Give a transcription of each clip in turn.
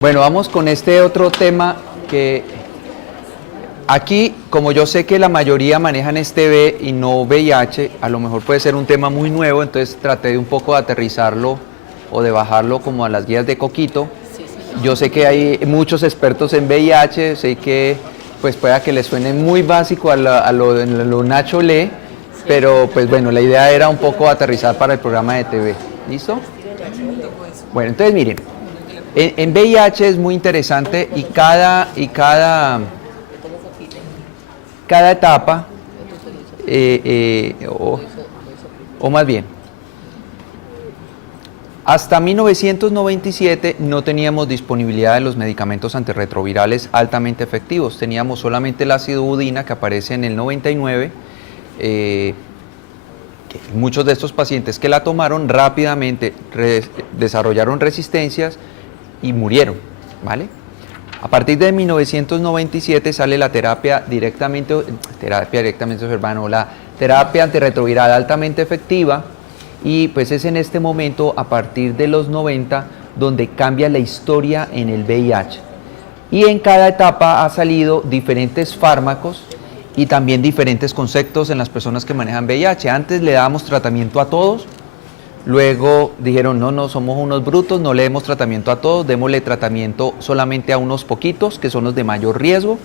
Bueno, vamos con este otro tema que aquí, como yo sé que la mayoría manejan este B y no VIH, a lo mejor puede ser un tema muy nuevo, entonces traté de un poco de aterrizarlo o de bajarlo como a las guías de Coquito. Yo sé que hay muchos expertos en VIH, sé que pues pueda que les suene muy básico a lo Nacho lee, pero pues bueno, la idea era un poco aterrizar para el programa de TV. ¿Listo? Bueno, entonces miren. En VIH es muy interesante y cada etapa, o más bien, hasta 1997 no teníamos disponibilidad de los medicamentos antirretrovirales altamente efectivos, teníamos solamente el ácido budina que aparece en el 99, que muchos de estos pacientes que la tomaron rápidamente desarrollaron resistencias y murieron, ¿vale? A partir de 1997 sale la terapia directamente observada, la terapia antirretroviral altamente efectiva, y pues es en este momento, a partir de los 90, donde cambia la historia en el VIH. Y en cada etapa ha salido diferentes fármacos y también diferentes conceptos en las personas que manejan VIH. Antes le dábamos tratamiento a todos. Luego dijeron, no, somos unos brutos, no le demos tratamiento a todos, démosle tratamiento solamente a unos poquitos, que son los de mayor riesgo,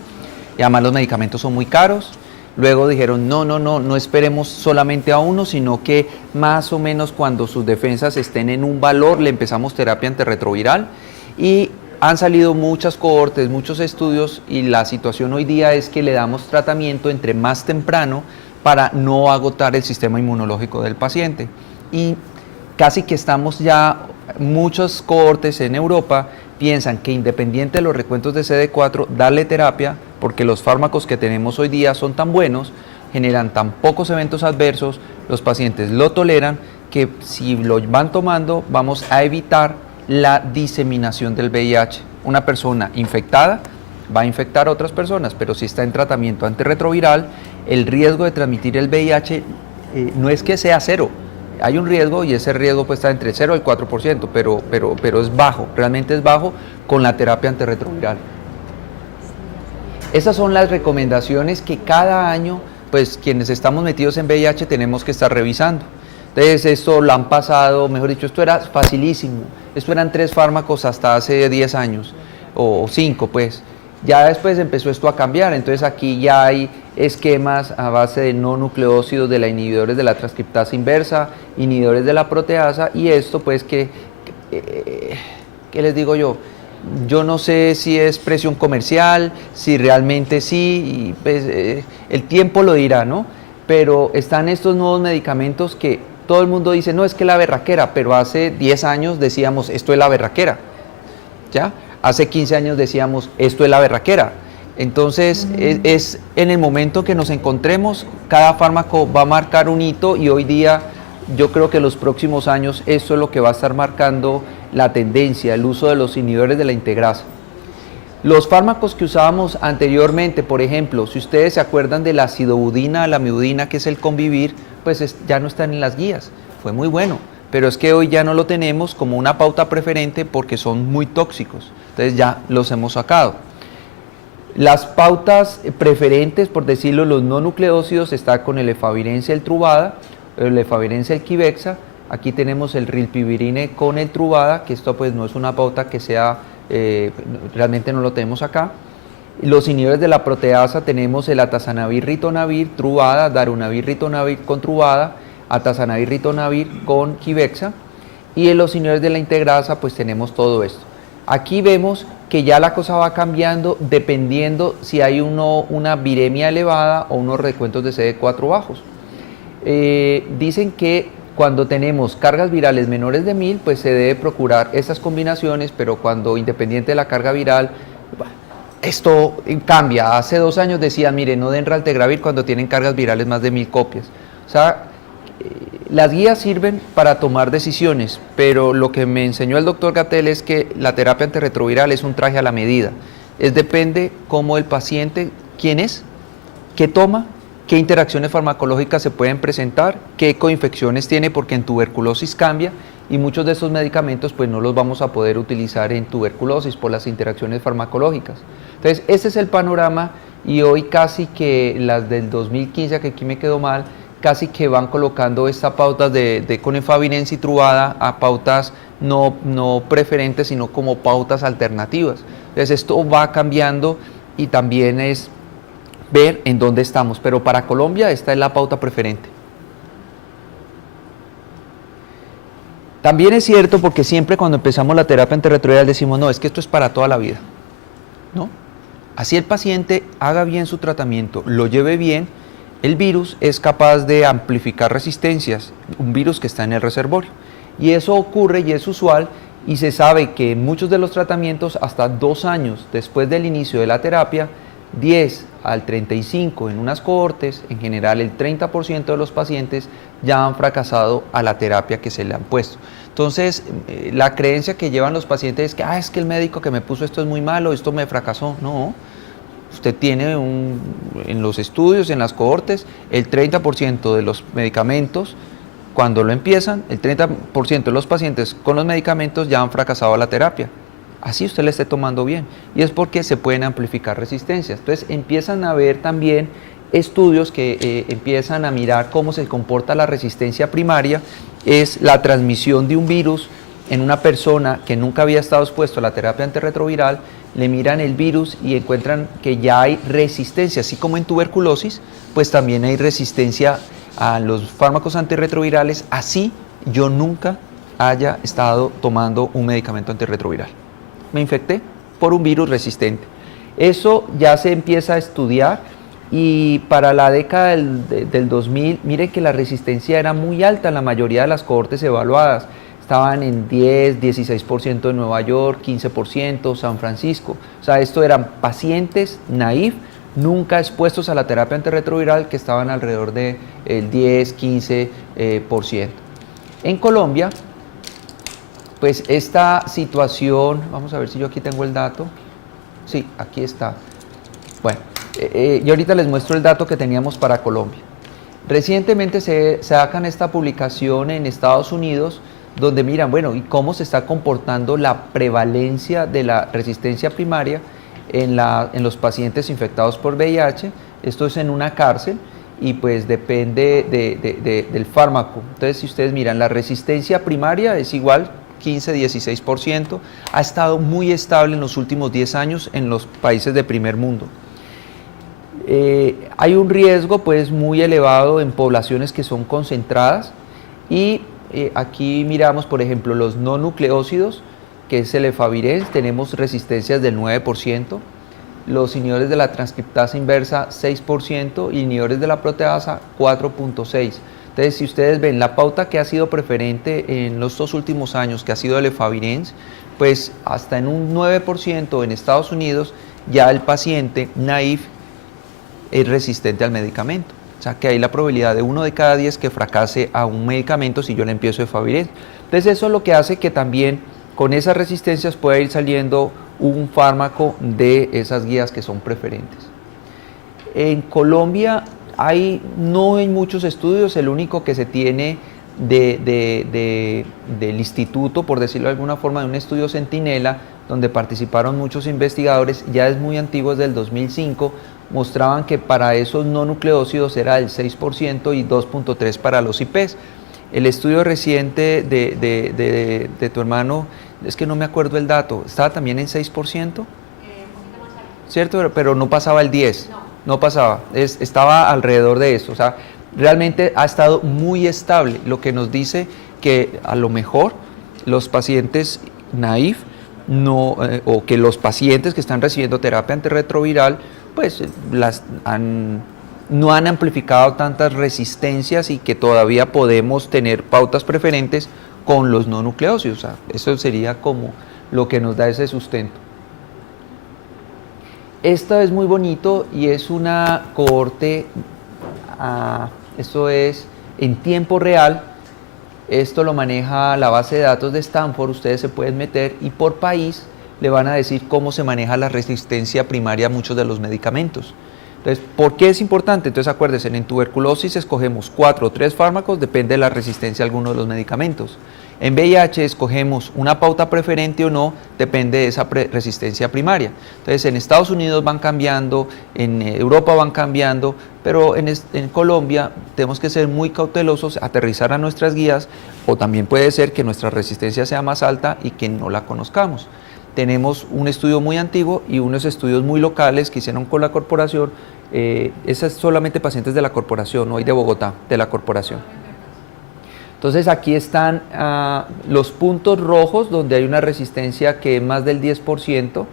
y además los medicamentos son muy caros. Luego dijeron, no esperemos solamente a uno, sino que más o menos cuando sus defensas estén en un valor, le empezamos terapia antirretroviral, y han salido muchas cohortes, muchos estudios, y la situación hoy día es que le damos tratamiento entre más temprano para no agotar el sistema inmunológico del paciente. Y casi que estamos ya, muchos cohortes en Europa piensan que independiente de los recuentos de CD4, darle terapia, porque los fármacos que tenemos hoy día son tan buenos, generan tan pocos eventos adversos, los pacientes lo toleran, que si lo van tomando vamos a evitar la diseminación del VIH. Una persona infectada va a infectar a otras personas, pero si está en tratamiento antirretroviral, el riesgo de transmitir el VIH no es que sea cero. Hay un riesgo, y ese riesgo puede estar entre el 0 y el 4%, pero es bajo, realmente es bajo con la terapia antirretroviral. Esas son las recomendaciones que cada año, pues quienes estamos metidos en VIH tenemos que estar revisando. Entonces esto lo han pasado, mejor dicho, esto era facilísimo, esto eran 3 fármacos hasta hace 10 años, o 5 pues. Ya después empezó esto a cambiar, entonces aquí ya hay esquemas a base de no nucleócidos, de la inhibidores de la transcriptasa inversa, inhibidores de la proteasa, y esto pues ¿qué les digo yo? Yo no sé si es presión comercial, si realmente sí, y pues, el tiempo lo dirá, ¿no? Pero están estos nuevos medicamentos que todo el mundo dice, no, es que la berraquera, pero hace 10 años decíamos, esto es la berraquera, ¿ya? Hace 15 años decíamos, esto es la berraquera. Entonces, es en el momento que nos encontremos, cada fármaco va a marcar un hito, y hoy día yo creo que en los próximos años esto es lo que va a estar marcando la tendencia, el uso de los inhibidores de la integrasa. Los fármacos que usábamos anteriormente, por ejemplo, si ustedes se acuerdan de la acidobudina, la amiodarona, que es el Convivir, pues ya no están en las guías, fue muy bueno. Pero es que hoy ya no lo tenemos como una pauta preferente porque son muy tóxicos, entonces ya los hemos sacado. Las pautas preferentes, por decirlo, los no nucleócidos, está con el efavirenz, el Truvada, el efavirenz, el Qibexa. Aquí tenemos el rilpivirine con el Truvada, que esto pues no es una pauta que sea, realmente no lo tenemos acá. Los inhibidores de la proteasa tenemos el atazanavir, ritonavir, Truvada, darunavir, ritonavir con Truvada, atazanavir, ritonavir con Qibexa, y en los inhibidores de la integrasa pues tenemos todo esto. Aquí vemos que ya la cosa va cambiando dependiendo si hay una viremia elevada o unos recuentos de CD4 bajos. Dicen que cuando tenemos cargas virales menores de 1000, pues se debe procurar estas combinaciones, pero cuando independiente de la carga viral, esto cambia. Hace 2 años decían, mire, no den raltegravir cuando tienen cargas virales más de 1000 copias. O sea, las guías sirven para tomar decisiones, pero lo que me enseñó el doctor Gatell es que la terapia antirretroviral es un traje a la medida. Depende cómo el paciente, quién es, qué toma qué interacciones farmacológicas se pueden presentar, qué coinfecciones tiene, porque en tuberculosis cambia y muchos de esos medicamentos pues no los vamos a poder utilizar en tuberculosis por las interacciones farmacológicas. Entonces, ese es el panorama y hoy casi que las del 2015, que aquí me quedó mal, casi que van colocando estas pautas de Conefavir y Truvada a pautas no preferentes, sino como pautas alternativas. Entonces, esto va cambiando y también es ver en dónde estamos, pero para Colombia esta es la pauta preferente. También es cierto, porque siempre cuando empezamos la terapia antirretroviral decimos, no, es que esto es para toda la vida, ¿no? Así el paciente haga bien su tratamiento, lo lleve bien, el virus es capaz de amplificar resistencias, un virus que está en el reservorio. Y eso ocurre y es usual, y se sabe que en muchos de los tratamientos, hasta 2 años después del inicio de la terapia, 10 al 35 en unas cohortes, en general el 30% de los pacientes ya han fracasado a la terapia que se le han puesto. Entonces, la creencia que llevan los pacientes es que, es que el médico que me puso esto es muy malo, esto me fracasó. No, usted tiene en los estudios, en las cohortes, el 30% de los medicamentos, cuando lo empiezan, el 30% de los pacientes con los medicamentos ya han fracasado a la terapia. Así usted le esté tomando bien, y es porque se pueden amplificar resistencias. Entonces empiezan a ver también estudios que empiezan a mirar cómo se comporta la resistencia primaria, es la transmisión de un virus en una persona que nunca había estado expuesto a la terapia antirretroviral, le miran el virus y encuentran que ya hay resistencia, así como en tuberculosis, pues también hay resistencia a los fármacos antirretrovirales, así yo nunca haya estado tomando un medicamento antirretroviral. Me infecté por un virus resistente. Eso ya se empieza a estudiar y para la década del 2000, miren que la resistencia era muy alta en la mayoría de las cohortes evaluadas. Estaban en 10, 16% en Nueva York, 15% San Francisco. O sea, esto eran pacientes naïf, nunca expuestos a la terapia antirretroviral, que estaban alrededor del 10, 15%. En Colombia, pues esta situación, vamos a ver si yo aquí tengo el dato. Sí, aquí está. Bueno, yo ahorita les muestro el dato que teníamos para Colombia. Recientemente se sacan esta publicación en Estados Unidos, donde miran, bueno, y cómo se está comportando la prevalencia de la resistencia primaria en los pacientes infectados por VIH. Esto es en una cárcel y pues depende del fármaco. Entonces, si ustedes miran, la resistencia primaria es igual 15-16%, ha estado muy estable en los últimos 10 años en los países de primer mundo. Hay un riesgo pues muy elevado en poblaciones que son concentradas y aquí miramos, por ejemplo, los no nucleócidos, que es el efavirenz, tenemos resistencias del 9%, los inhibidores de la transcriptasa inversa 6% y inhibidores de la proteasa 4.6%. Entonces, si ustedes ven la pauta que ha sido preferente en los 2 últimos años, que ha sido el efavirenz, pues hasta en un 9% en Estados Unidos ya el paciente naïf es resistente al medicamento. O sea que hay la probabilidad de 1 de cada 10 que fracase a un medicamento si yo le empiezo efavirenz. Entonces eso es lo que hace que también con esas resistencias pueda ir saliendo un fármaco de esas guías que son preferentes. En Colombia no hay muchos estudios, el único que se tiene del instituto, por decirlo de alguna forma, de un estudio Centinela, donde participaron muchos investigadores, ya es muy antiguo, es del 2005, mostraban que para esos no nucleócidos era del 6% y 2.3% para los IPs. El estudio reciente de tu hermano, es que no me acuerdo el dato, ¿estaba también en 6%? ¿Cierto? Pero no pasaba el 10%. No pasaba, estaba alrededor de eso. O sea, realmente ha estado muy estable, lo que nos dice que a lo mejor los pacientes naïf o que los pacientes que están recibiendo terapia antirretroviral pues no han amplificado tantas resistencias y que todavía podemos tener pautas preferentes con los no nucleócidos. O sea, eso sería como lo que nos da ese sustento. Esto es muy bonito y es una cohorte, esto es en tiempo real, esto lo maneja la base de datos de Stanford, ustedes se pueden meter y por país le van a decir cómo se maneja la resistencia primaria a muchos de los medicamentos. Entonces, ¿por qué es importante? Entonces, acuérdense, en tuberculosis escogemos 4 o 3 fármacos, depende de la resistencia a alguno de los medicamentos. En VIH escogemos una pauta preferente o no, depende de esa resistencia primaria. Entonces, en Estados Unidos van cambiando, en Europa van cambiando, pero en Colombia tenemos que ser muy cautelosos, aterrizar a nuestras guías, o también puede ser que nuestra resistencia sea más alta y que no la conozcamos. Tenemos un estudio muy antiguo y unos estudios muy locales que hicieron con la corporación, esas solamente pacientes de la corporación, hoy de Bogotá, de la corporación. Entonces aquí están los puntos rojos donde hay una resistencia que es más del 10%.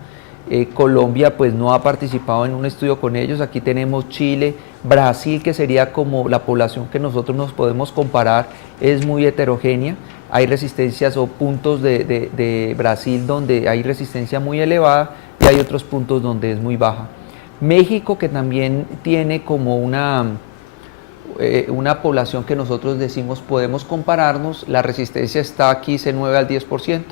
Colombia pues no ha participado en un estudio con ellos. Aquí tenemos Chile, Brasil, que sería como la población que nosotros nos podemos comparar, es muy heterogénea. Hay resistencias o puntos de Brasil donde hay resistencia muy elevada y hay otros puntos donde es muy baja. México, que también tiene como una población que nosotros decimos podemos compararnos, la resistencia está aquí, se mueve al 10%.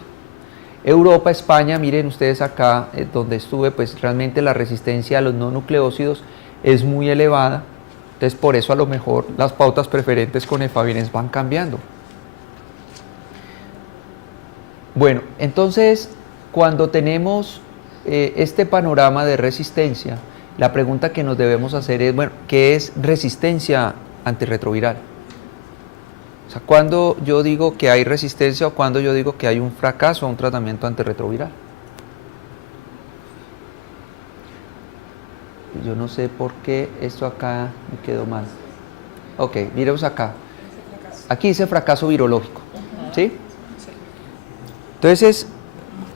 Europa, España, miren ustedes acá donde estuve, pues realmente la resistencia a los no nucleócidos es muy elevada, entonces por eso a lo mejor las pautas preferentes con efavirenz van cambiando. Bueno, entonces cuando tenemos este panorama de resistencia, la pregunta que nos debemos hacer es, bueno, ¿qué es resistencia antirretroviral? O sea, ¿cuándo yo digo que hay resistencia o cuándo yo digo que hay un fracaso a un tratamiento antirretroviral? Yo no sé por qué esto acá me quedó mal. Ok, miremos acá. Aquí dice fracaso virológico, ¿sí? Entonces,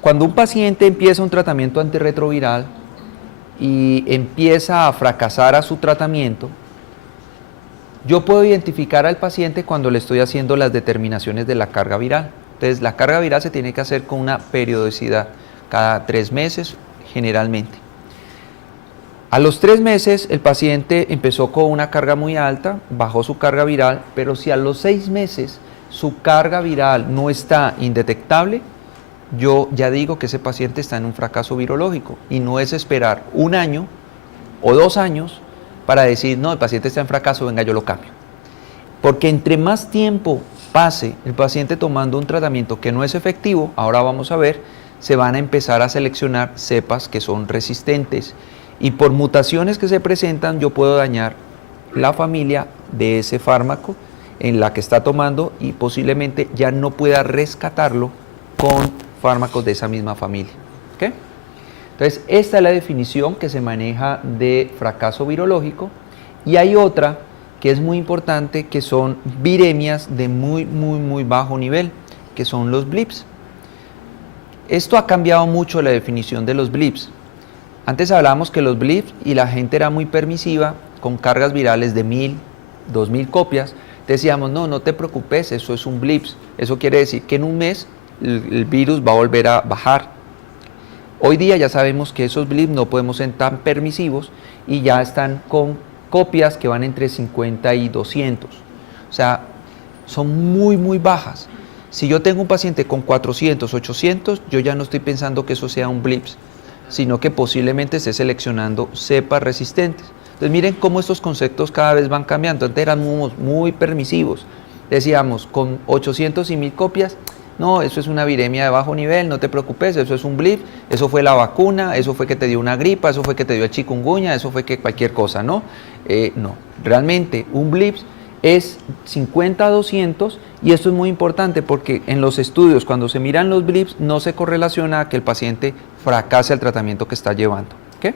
cuando un paciente empieza un tratamiento antirretroviral y empieza a fracasar a su tratamiento, yo puedo identificar al paciente cuando le estoy haciendo las determinaciones de la carga viral. Entonces, la carga viral se tiene que hacer con una periodicidad, cada 3 meses generalmente. A los 3 meses el paciente empezó con una carga muy alta, bajó su carga viral, pero si a los 6 meses su carga viral no está indetectable, yo ya digo que ese paciente está en un fracaso virológico y no es esperar 1 año o 2 años para decir, no, el paciente está en fracaso, venga, yo lo cambio. Porque entre más tiempo pase el paciente tomando un tratamiento que no es efectivo, ahora vamos a ver, se van a empezar a seleccionar cepas que son resistentes. Y por mutaciones que se presentan, yo puedo dañar la familia de ese fármaco en la que está tomando y posiblemente ya no pueda rescatarlo con fármacos de esa misma familia. ¿Okay? Entonces, esta es la definición que se maneja de fracaso virológico y hay otra que es muy importante, que son viremias de muy bajo nivel, que son los blips. Esto ha cambiado mucho la definición de los blips. Antes hablábamos que los blips y la gente era muy permisiva con cargas virales de 1000, 2000 copias. Decíamos, no te preocupes, eso es un blips. Eso quiere decir que en un mes el virus va a volver a bajar. Hoy día ya sabemos que esos blips no podemos ser tan permisivos y ya están con copias que van entre 50 y 200. O sea, son muy bajas. Si yo tengo un paciente con 400, 800, yo ya no estoy pensando que eso sea un blips, sino que posiblemente esté seleccionando cepas resistentes. Entonces miren cómo estos conceptos cada vez van cambiando. Antes éramos muy permisivos. Decíamos, con 800 y 1000 copias, no, eso es una viremia de bajo nivel, no te preocupes, eso es un blip, eso fue la vacuna, eso fue que te dio una gripa, eso fue que te dio el chikungunya, eso fue que cualquier cosa, ¿no? No, realmente un blip es 50 a 200 y esto es muy importante porque en los estudios cuando se miran los blips no se correlaciona a que el paciente fracase al tratamiento que está llevando. ¿Okay?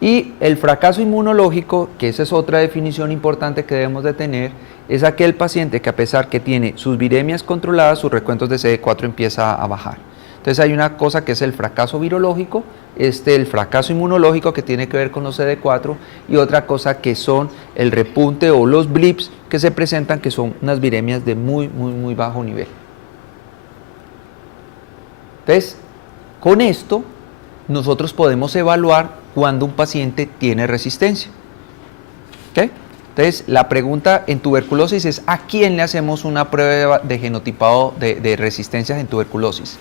Y el fracaso inmunológico, que esa es otra definición importante que debemos de tener, es aquel paciente que a pesar que tiene sus viremias controladas, sus recuentos de CD4 empieza a bajar. Entonces hay una cosa que es el fracaso virológico, el fracaso inmunológico que tiene que ver con los CD4 y otra cosa que son el repunte o los blips que se presentan, que son unas viremias de muy bajo nivel. Entonces, con esto nosotros podemos evaluar cuando un paciente tiene resistencia. ¿Okay? Entonces, la pregunta en tuberculosis es ¿a quién le hacemos una prueba de genotipado de resistencias en tuberculosis?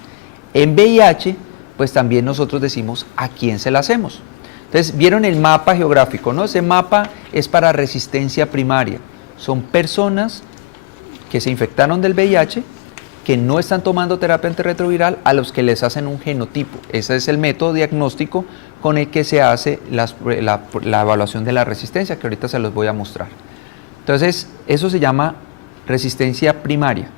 En VIH, pues también nosotros decimos ¿a quién se la hacemos? Entonces, vieron el mapa geográfico, ¿no? Ese mapa es para resistencia primaria. Son personas que se infectaron del VIH, que no están tomando terapia antirretroviral, a los que les hacen un genotipo. Ese es el método diagnóstico con el que se hace la evaluación de la resistencia, que ahorita se los voy a mostrar. Entonces, eso se llama resistencia primaria.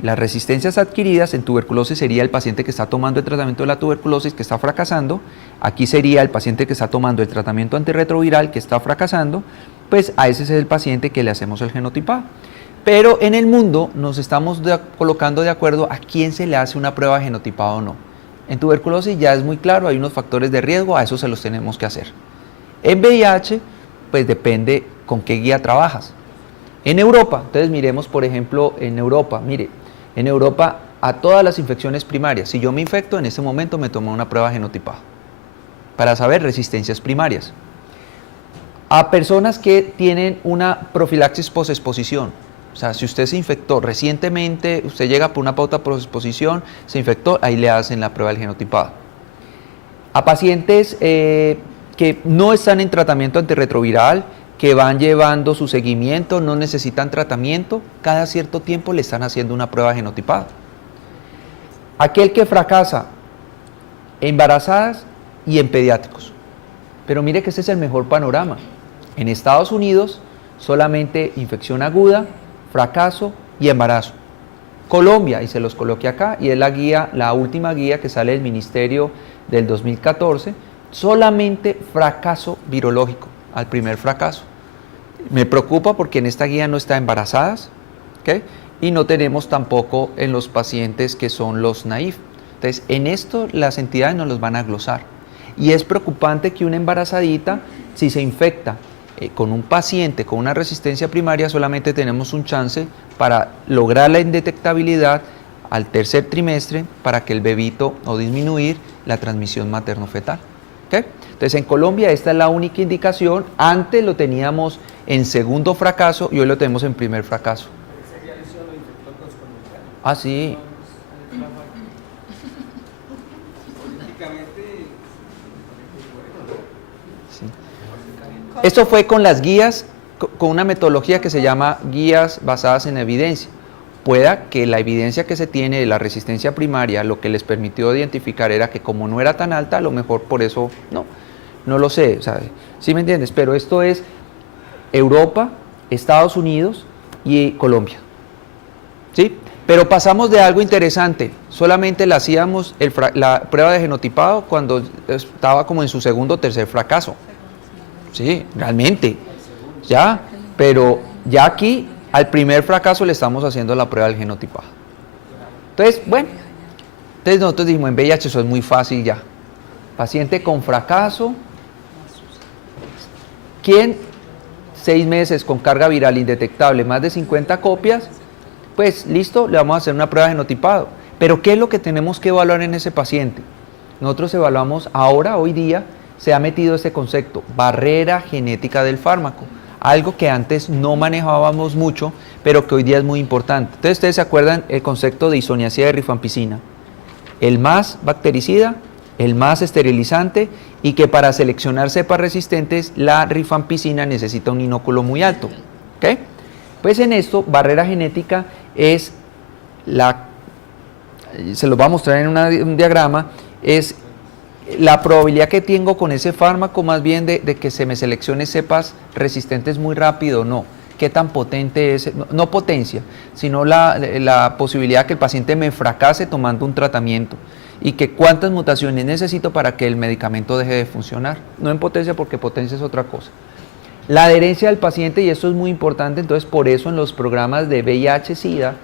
Las resistencias adquiridas en tuberculosis sería el paciente que está tomando el tratamiento de la tuberculosis, que está fracasando. Aquí sería el paciente que está tomando el tratamiento antirretroviral, que está fracasando. Pues a ese es el paciente que le hacemos el genotipado. Pero en el mundo nos estamos colocando de acuerdo a quién se le hace una prueba de genotipado o no. En tuberculosis ya es muy claro, hay unos factores de riesgo, a eso se los tenemos que hacer. En VIH, pues depende con qué guía trabajas. En Europa, entonces miremos por ejemplo en Europa, mire, en Europa a todas las infecciones primarias, si yo me infecto, en ese momento me tomo una prueba de genotipado para saber resistencias primarias. A personas que tienen una profilaxis posexposición, o sea, si usted se infectó recientemente, usted llega por una pauta posexposición, se infectó, ahí le hacen la prueba del genotipado. A pacientes que no están en tratamiento antirretroviral, que van llevando su seguimiento, no necesitan tratamiento, cada cierto tiempo le están haciendo una prueba de genotipado. Aquel que fracasa, embarazadas y en pediátricos. Pero mire que ese es el mejor panorama. En Estados Unidos, solamente infección aguda, fracaso y embarazo. Colombia, y se los coloqué acá, y es la guía, la última guía que sale del Ministerio del 2014, solamente fracaso virológico, al primer fracaso. Me preocupa porque en esta guía no está embarazadas, ¿okay? Y no tenemos tampoco en los pacientes que son los naïf. Entonces, en esto las entidades nos los van a glosar. Y es preocupante que una embarazadita, si se infecta con un paciente con una resistencia primaria, solamente tenemos un chance para lograr la indetectabilidad al tercer trimestre para que el bebito o disminuir la transmisión materno-fetal. ¿Okay? Entonces en Colombia esta es la única indicación, antes lo teníamos en segundo fracaso y hoy lo tenemos en primer fracaso. Ah, sí. Sí. Esto fue con las guías, con una metodología que se llama guías basadas en evidencia. Pueda que la evidencia que se tiene de la resistencia primaria, lo que les permitió identificar era que como no era tan alta, a lo mejor por eso no lo sé, ¿sabes? ¿Sí me entiendes? Pero esto es Europa, Estados Unidos y Colombia, ¿sí? Pero pasamos de algo interesante, solamente le hacíamos la prueba de genotipado cuando estaba como en su segundo o tercer fracaso, sí, realmente, ya, pero ya aquí al primer fracaso le estamos haciendo la prueba del genotipado. Entonces, bueno, entonces nosotros dijimos, en VIH eso es muy fácil ya. Paciente con fracaso, ¿quién? 6 meses con carga viral indetectable, más de 50 copias, pues listo, le vamos a hacer una prueba de genotipado. Pero ¿qué es lo que tenemos que evaluar en ese paciente? Nosotros evaluamos ahora, hoy día, se ha metido este concepto, barrera genética del fármaco. Algo que antes no manejábamos mucho, pero que hoy día es muy importante. Entonces, ustedes se acuerdan el concepto de isoniazida de rifampicina. El más bactericida, el más esterilizante, y que para seleccionar cepas resistentes, la rifampicina necesita un inóculo muy alto. ¿Okay? Pues en esto, barrera genética es se los voy a mostrar en un diagrama, es la probabilidad que tengo con ese fármaco más bien de que se me seleccione cepas resistentes muy rápido, no. Qué tan potente es, no potencia, sino la posibilidad que el paciente me fracase tomando un tratamiento y que cuántas mutaciones necesito para que el medicamento deje de funcionar. No en potencia, porque potencia es otra cosa. La adherencia del paciente, y esto es muy importante, entonces por eso en los programas de VIH-Sida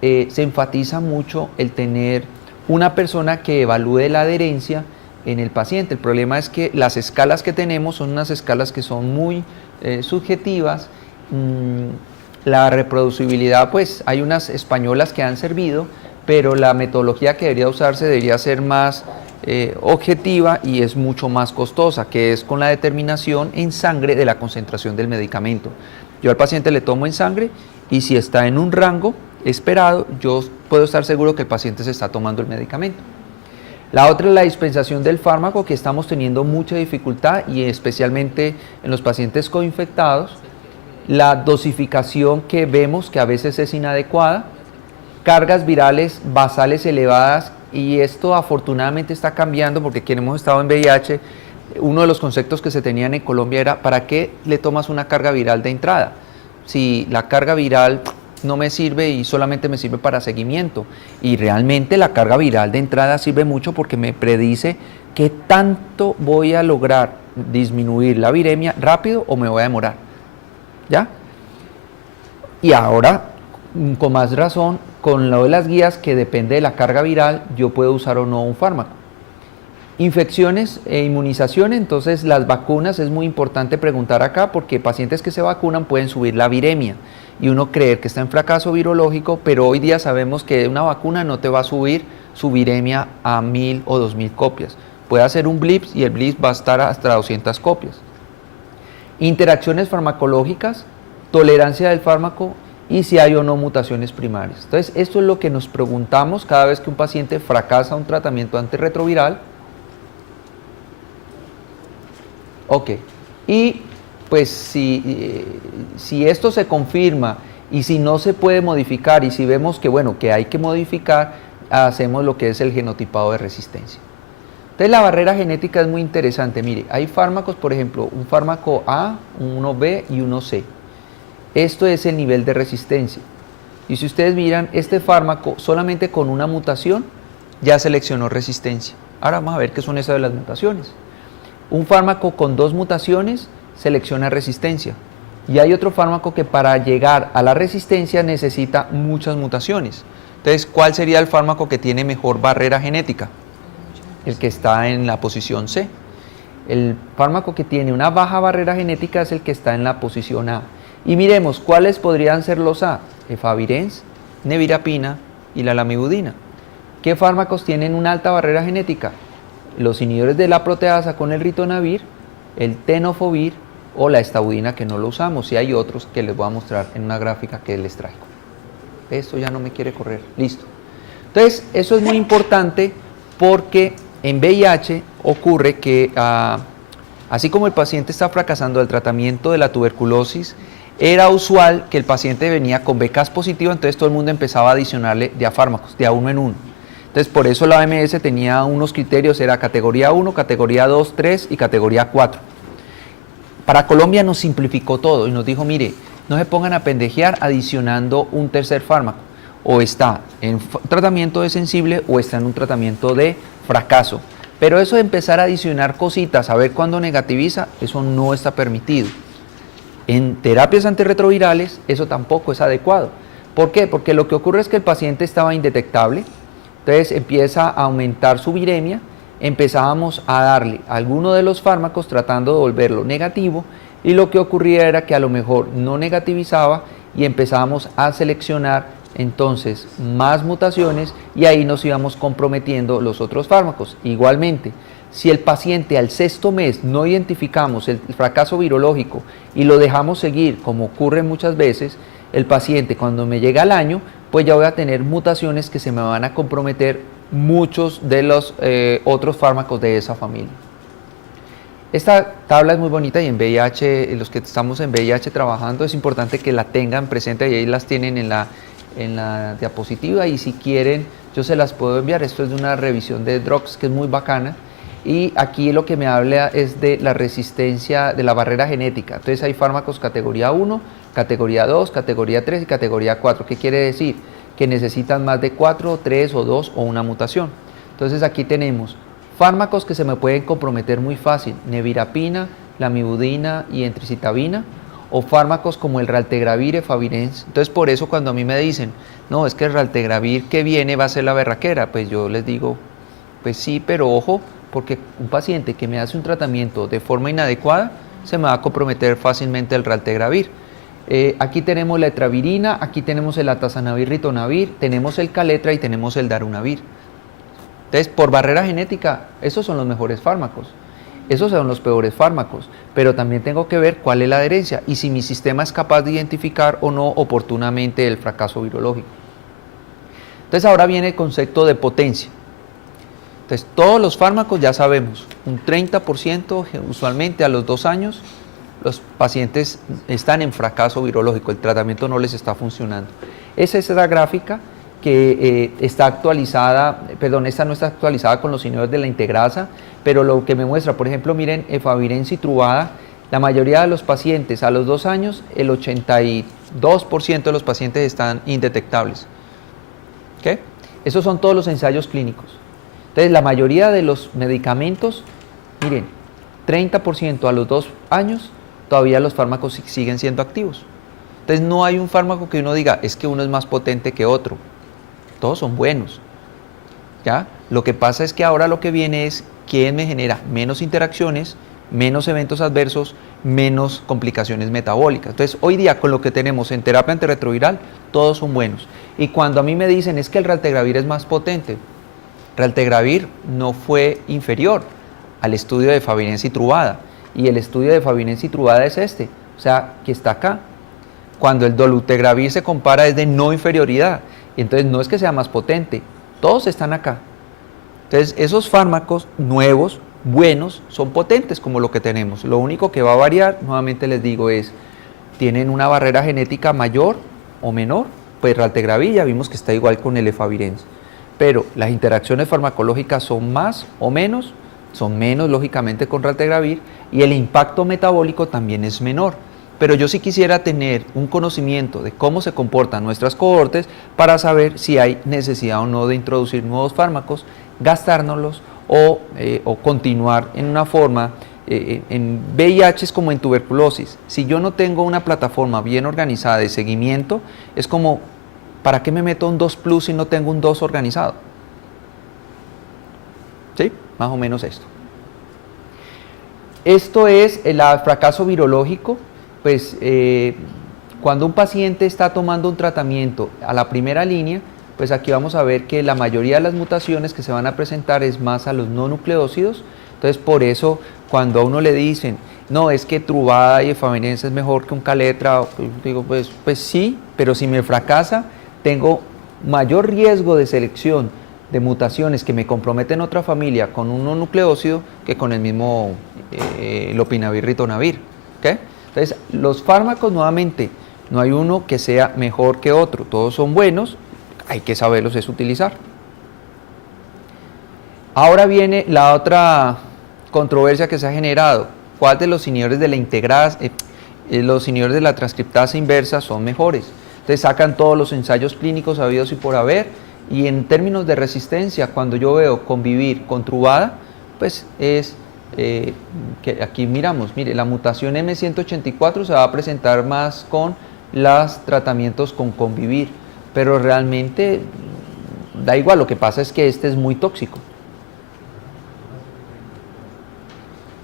se enfatiza mucho el tener una persona que evalúe la adherencia en el paciente. El problema es que las escalas que tenemos son unas escalas que son muy subjetivas. La reproducibilidad, pues hay unas españolas que han servido, pero la metodología que debería usarse debería ser más objetiva y es mucho más costosa, que es con la determinación en sangre de la concentración del medicamento. Yo al paciente le tomo en sangre y si está en un rango esperado, yo puedo estar seguro que el paciente se está tomando el medicamento. La otra es la dispensación del fármaco, que estamos teniendo mucha dificultad y especialmente en los pacientes coinfectados. La dosificación que vemos que a veces es inadecuada, cargas virales basales elevadas, y esto afortunadamente está cambiando porque quienes hemos estado en VIH, uno de los conceptos que se tenían en Colombia era: ¿para qué le tomas una carga viral de entrada? Si la carga viral no me sirve y solamente me sirve para seguimiento. Y realmente la carga viral de entrada sirve mucho porque me predice qué tanto voy a lograr disminuir la viremia rápido o me voy a demorar. ¿Ya? Y ahora, con más razón, con lo de las guías, que depende de la carga viral, yo puedo usar o no un fármaco. Infecciones e inmunizaciones, entonces las vacunas, es muy importante preguntar acá porque pacientes que se vacunan pueden subir la viremia y uno creer que está en fracaso virológico, pero hoy día sabemos que una vacuna no te va a subir su viremia a 1000 o 2000 copias. Puede hacer un blips y el blips va a estar hasta 200 copias. Interacciones farmacológicas, tolerancia del fármaco y si hay o no mutaciones primarias. Entonces, esto es lo que nos preguntamos cada vez que un paciente fracasa un tratamiento antirretroviral. Ok, y pues si esto se confirma y si no se puede modificar y si vemos que, bueno, que hay que modificar, hacemos lo que es el genotipado de resistencia. Entonces la barrera genética es muy interesante. Mire, hay fármacos, por ejemplo, un fármaco A, uno B y uno C. Esto es el nivel de resistencia. Y si ustedes miran, este fármaco solamente con una mutación ya seleccionó resistencia. Ahora vamos a ver qué son esas de las mutaciones. Un fármaco con 2 mutaciones selecciona resistencia. Y hay otro fármaco que para llegar a la resistencia necesita muchas mutaciones. Entonces, ¿cuál sería el fármaco que tiene mejor barrera genética? El que está en la posición C. El fármaco que tiene una baja barrera genética es el que está en la posición A. Y miremos, ¿cuáles podrían ser los A? Efavirenz, nevirapina y la lamivudina. ¿Qué fármacos tienen una alta barrera genética? Los inhibidores de la proteasa con el ritonavir, el tenofovir o la estabudina, que no lo usamos, y hay otros que les voy a mostrar en una gráfica que les traigo. Esto ya no me quiere correr, listo. Entonces, eso es muy importante porque en VIH ocurre que, así como el paciente está fracasando del tratamiento de la tuberculosis, era usual que el paciente venía con BCAS positivo, entonces todo el mundo empezaba a adicionarle de a fármacos, de a uno en uno. Entonces, por eso la OMS tenía unos criterios, era categoría 1, categoría 2, 3 y categoría 4. Para Colombia nos simplificó todo y nos dijo, mire, no se pongan a pendejear adicionando un tercer fármaco. O está en tratamiento de sensible o está en un tratamiento de fracaso. Pero eso de empezar a adicionar cositas, a ver cuándo negativiza, eso no está permitido. En terapias antirretrovirales eso tampoco es adecuado. ¿Por qué? Porque lo que ocurre es que el paciente estaba indetectable. Entonces empieza a aumentar su viremia, empezábamos a darle alguno de los fármacos tratando de volverlo negativo y lo que ocurría era que a lo mejor no negativizaba y empezábamos a seleccionar entonces más mutaciones y ahí nos íbamos comprometiendo los otros fármacos. Igualmente, si el paciente al 6º mes no identificamos el fracaso virológico y lo dejamos seguir, como ocurre muchas veces, el paciente cuando me llega al año, pues ya voy a tener mutaciones que se me van a comprometer muchos de los otros fármacos de esa familia. Esta tabla es muy bonita y en VIH, los que estamos en VIH trabajando, es importante que la tengan presente y ahí las tienen en la diapositiva y si quieren yo se las puedo enviar. Esto es de una revisión de drugs que es muy bacana y aquí lo que me habla es de la resistencia de la barrera genética. Entonces hay fármacos categoría 1, categoría 2, categoría 3 y categoría 4. ¿Qué quiere decir? Que necesitan más de 4, 3 o 2 o una mutación. Entonces aquí tenemos fármacos que se me pueden comprometer muy fácil, nevirapina, lamivudina y entricitabina, o fármacos como el raltegravir, efavirenz. Entonces por eso cuando a mí me dicen, no, es que el raltegravir que viene va a ser la berraquera, pues yo les digo, pues sí, pero ojo, porque un paciente que me hace un tratamiento de forma inadecuada, se me va a comprometer fácilmente el raltegravir. Aquí tenemos la etravirina, aquí tenemos el atazanavir, ritonavir, tenemos el caletra y tenemos el darunavir. Entonces, por barrera genética, esos son los mejores fármacos, esos son los peores fármacos, pero también tengo que ver cuál es la adherencia y si mi sistema es capaz de identificar o no oportunamente el fracaso virológico. Entonces, ahora viene el concepto de potencia. Entonces, todos los fármacos ya sabemos, un 30% usualmente a los 2 años, los pacientes están en fracaso virológico, el tratamiento no les está funcionando. Esa es la gráfica que está actualizada, perdón, esta no está actualizada con los inhibidores de la integrasa, pero lo que me muestra, por ejemplo, miren, efavirenz y Truvada, la mayoría de los pacientes a los 2 años, el 82% de los pacientes están indetectables. ¿Okay? Esos son todos los ensayos clínicos. Entonces, la mayoría de los medicamentos, miren, 30% a los 2 años, todavía los fármacos siguen siendo activos. Entonces, no hay un fármaco que uno diga, es que uno es más potente que otro. Todos son buenos. ¿Ya? Lo que pasa es que ahora lo que viene es quién me genera menos interacciones, menos eventos adversos, menos complicaciones metabólicas. Entonces, hoy día con lo que tenemos en terapia antirretroviral, todos son buenos. Y cuando a mí me dicen es que el raltegravir es más potente, raltegravir no fue inferior al estudio de efavirenz y Truvada. Y el estudio de efavirenz y Truvada es este, o sea, que está acá. Cuando el dolutegravir se compara es de no inferioridad. Y entonces no es que sea más potente, todos están acá. Entonces, esos fármacos nuevos, buenos, son potentes como lo que tenemos. Lo único que va a variar, nuevamente les digo, es, ¿tienen una barrera genética mayor o menor? Pues raltegravir ya vimos que está igual con el efavirenz. Pero las interacciones farmacológicas son más o menos, son menos lógicamente con raltegravir, y el impacto metabólico también es menor. Pero yo sí quisiera tener un conocimiento de cómo se comportan nuestras cohortes para saber si hay necesidad o no de introducir nuevos fármacos, gastárnoslos o continuar en una forma, en VIH es como en tuberculosis. Si yo no tengo una plataforma bien organizada de seguimiento, es como, ¿para qué me meto un 2+ si no tengo un 2 organizado? ¿Sí? Más o menos esto. Esto es el fracaso virológico. Pues cuando un paciente está tomando un tratamiento a la primera línea, pues aquí vamos a ver que la mayoría de las mutaciones que se van a presentar es más a los no nucleócidos. Entonces, por eso, cuando a uno le dicen, no, es que Truvada y efavirenz es mejor que un Caletra, digo, pues sí, pero si me fracasa, tengo mayor riesgo de selección de mutaciones que me comprometen otra familia con un no nucleócido que con el mismo lopinavir, ritonavir. ¿Okay? Entonces, los fármacos, nuevamente, no hay uno que sea mejor que otro, todos son buenos, hay que saberlos utilizar. Ahora viene la otra controversia que se ha generado, ¿cuál de los inhibidores de la integrasa, los inhibidores de la transcriptasa inversa son mejores? Entonces sacan todos los ensayos clínicos habidos y por haber, y en términos de resistencia, cuando yo veo convivir con Truvada, pues es... que aquí miramos, mire, la mutación M184 se va a presentar más con los tratamientos con convivir, pero realmente da igual, lo que pasa es que este es muy tóxico.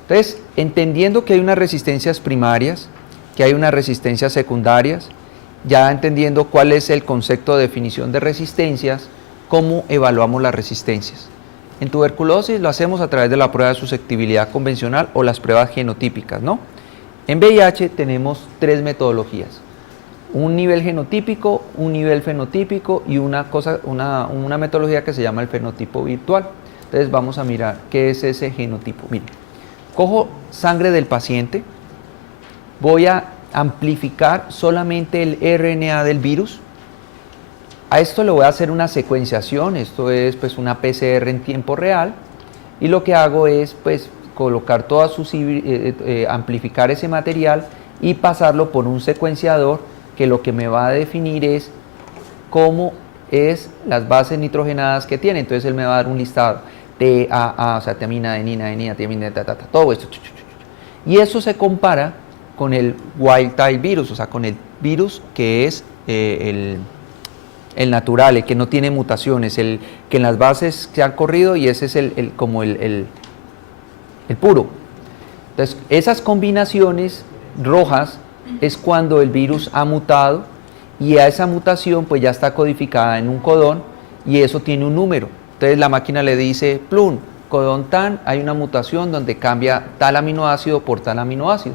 Entonces, entendiendo que hay unas resistencias primarias, que hay unas resistencias secundarias, ya entendiendo cuál es el concepto de definición de resistencias, ¿cómo evaluamos las resistencias? En tuberculosis lo hacemos a través de la prueba de susceptibilidad convencional o las pruebas genotípicas, ¿no? En VIH tenemos 3 metodologías, un nivel genotípico, un nivel fenotípico y una metodología que se llama el fenotipo virtual. Entonces vamos a mirar qué es ese genotipo. Miren, cojo sangre del paciente, voy a amplificar solamente el RNA del virus. A esto le voy a hacer una secuenciación, esto es pues una PCR en tiempo real, y lo que hago es pues colocar todas sus, amplificar ese material y pasarlo por un secuenciador que lo que me va a definir es cómo es las bases nitrogenadas que tiene. Entonces él me va a dar un listado de o sea, tiamina, adenina, tiamina, todo esto. Y eso se compara con el wild type virus, o sea, con el virus que es el natural, el que no tiene mutaciones, el que en las bases se han corrido, y ese es como el puro. Entonces, esas combinaciones rojas es cuando el virus ha mutado, y a esa mutación pues ya está codificada en un codón, y eso tiene un número. Entonces la máquina le dice, plum, codón tan, hay una mutación donde cambia tal aminoácido por tal aminoácido.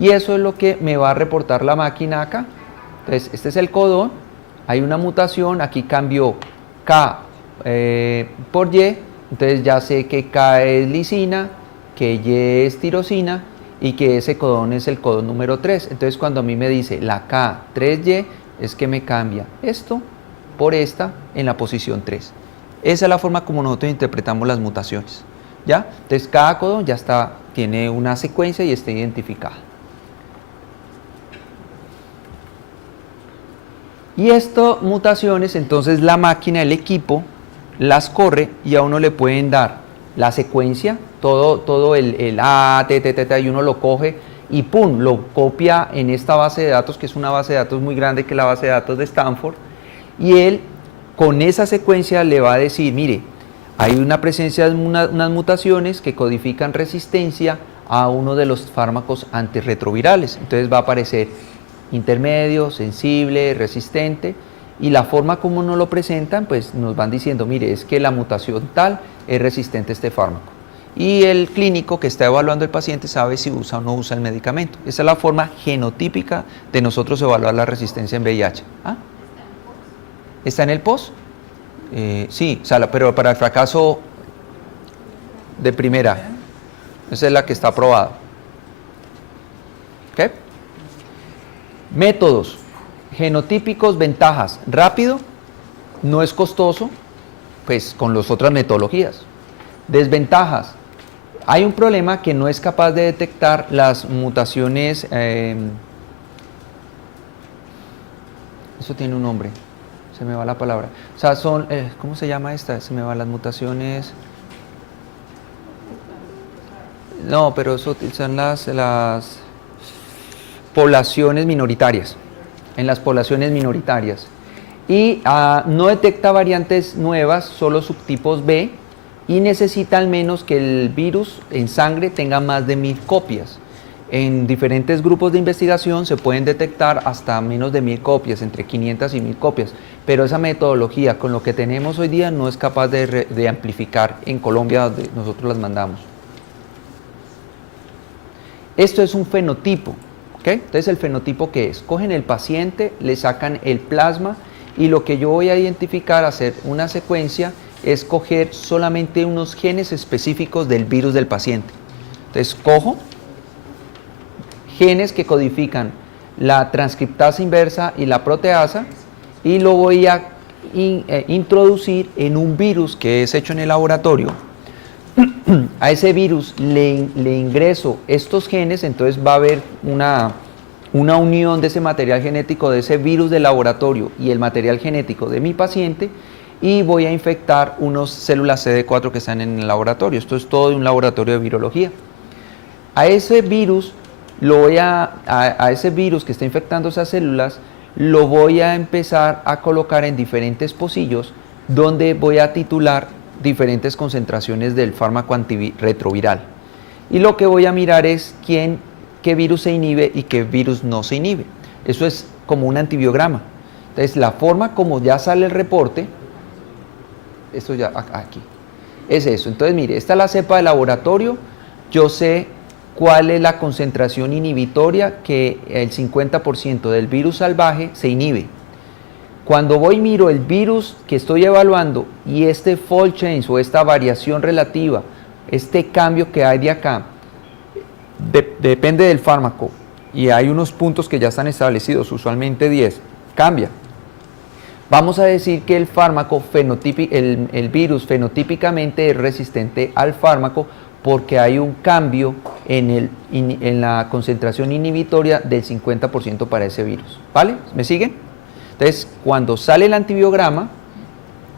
Y eso es lo que me va a reportar la máquina acá. Entonces, este es el codón, hay una mutación, aquí cambió K por Y, Entonces ya sé que K es lisina, que Y es tirosina y que ese codón es el codón número 3. Entonces cuando a mí me dice la K3Y, es que me cambia esto por esta en la posición 3. Esa es la forma como nosotros interpretamos las mutaciones, ¿ya? Entonces cada codón ya está, tiene una secuencia y está identificada. Y estas mutaciones, entonces la máquina, el equipo, las corre y a uno le pueden dar la secuencia, todo el A, T, T, T, T, y uno lo coge y pum, lo copia en esta base de datos, que es una base de datos muy grande, que es la base de datos de Stanford, y él con esa secuencia le va a decir, mire, hay una presencia de unas mutaciones que codifican resistencia a uno de los fármacos antirretrovirales. Entonces va a aparecer intermedio, sensible, resistente, y la forma como nos lo presentan, pues nos van diciendo, mire, es que la mutación tal es resistente a este fármaco. Y el clínico que está evaluando al paciente sabe si usa o no usa el medicamento. Esa es la forma genotípica de nosotros evaluar la resistencia en VIH. ¿Ah? ¿Está en el POS? Sí, pero para el fracaso de primera. Esa es la que está aprobada. ¿Ok? Métodos genotípicos, ventajas: rápido, no es costoso, pues con las otras metodologías. Desventajas: hay un problema que no es capaz de detectar las mutaciones, eso tiene un nombre, se me va la palabra, o sea, son, ¿cómo se llama esta? Se me van las mutaciones, no, pero eso son las poblaciones minoritarias, en las poblaciones minoritarias, y no detecta variantes nuevas, solo subtipos B, y necesita al menos que el virus en sangre tenga más de 1000 copias. En diferentes grupos de investigación se pueden detectar hasta menos de 1000 copias, entre 500 y 1000 copias, pero esa metodología con lo que tenemos hoy día no es capaz de amplificar en Colombia, donde nosotros las mandamos. Esto es un fenotipo, ¿ok? Entonces, ¿el fenotipo qué es? Cogen el paciente, le sacan el plasma, y lo que yo voy a identificar, hacer una secuencia, es coger solamente unos genes específicos del virus del paciente. Entonces cojo genes que codifican la transcriptasa inversa y la proteasa y lo voy a introducir en un virus que es hecho en el laboratorio. A ese virus le ingreso estos genes, entonces va a haber una unión de ese material genético de ese virus del laboratorio y el material genético de mi paciente, y voy a infectar unas células CD4 que están en el laboratorio. Esto es todo de un laboratorio de virología. A ese virus, a ese virus que está infectando esas células, lo voy a empezar a colocar en diferentes pocillos, donde voy a titular diferentes concentraciones del fármaco antirretroviral. Y lo que voy a mirar es qué virus se inhibe y qué virus no se inhibe. Eso es como un antibiograma. Entonces, la forma como ya sale el reporte, esto ya aquí, es eso. Entonces, mire, esta es la cepa de laboratorio, yo sé cuál es la concentración inhibitoria, que el 50% del virus salvaje se inhibe. Cuando voy miro el virus que estoy evaluando y este fold change o esta variación relativa, este cambio que hay de acá, depende del fármaco, y hay unos puntos que ya están establecidos, usualmente 10, cambia. Vamos a decir que el fármaco el virus fenotípicamente es resistente al fármaco porque hay un cambio en la concentración inhibitoria del 50% para ese virus. ¿Vale? ¿Me siguen? Entonces, cuando sale el antibiograma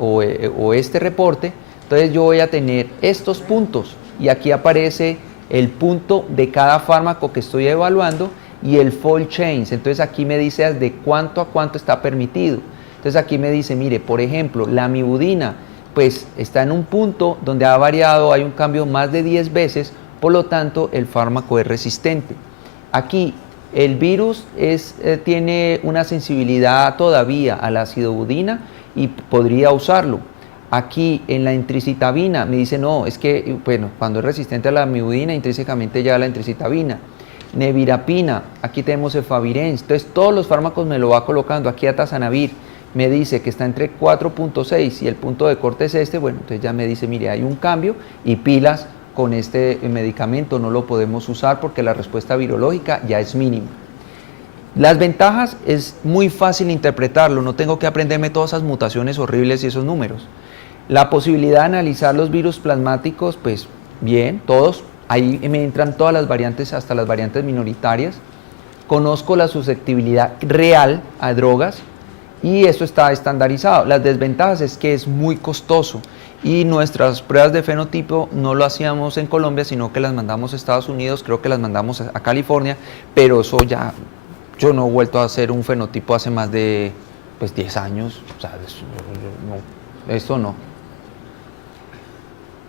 o este reporte, entonces yo voy a tener estos puntos y aquí aparece el punto de cada fármaco que estoy evaluando y el fold change. Entonces aquí me dice de cuánto a cuánto está permitido. Entonces aquí me dice, mire, por ejemplo, la amibudina, pues está en un punto donde ha variado, hay un cambio más de 10 veces, por lo tanto el fármaco es resistente. Aquí el virus tiene una sensibilidad todavía a la acidobudina y podría usarlo. Aquí en la intricitabina me dice, no, es que, bueno, cuando es resistente a la amibudina, intrínsecamente ya la intricitabina. nevirapina, aquí tenemos efavirenz. Entonces todos los fármacos me lo va colocando. Aquí atazanavir me dice que está entre 4.6 y el punto de corte es este. Bueno, entonces ya me dice, mire, hay un cambio y pilas con este medicamento, no lo podemos usar porque la respuesta virológica ya es mínima. Las ventajas es muy fácil interpretarlo, no tengo que aprenderme todas esas mutaciones horribles y esos números. La posibilidad de analizar los virus plasmáticos, pues bien, todos, ahí me entran todas las variantes, hasta las variantes minoritarias. Conozco la susceptibilidad real a drogas y eso está estandarizado. Las desventajas es que es muy costoso y nuestras pruebas de fenotipo no lo hacíamos en Colombia, sino que las mandamos a Estados Unidos, creo que las mandamos a California, pero eso ya... Yo no he vuelto a hacer un fenotipo hace más de 10 años, o sea, esto no.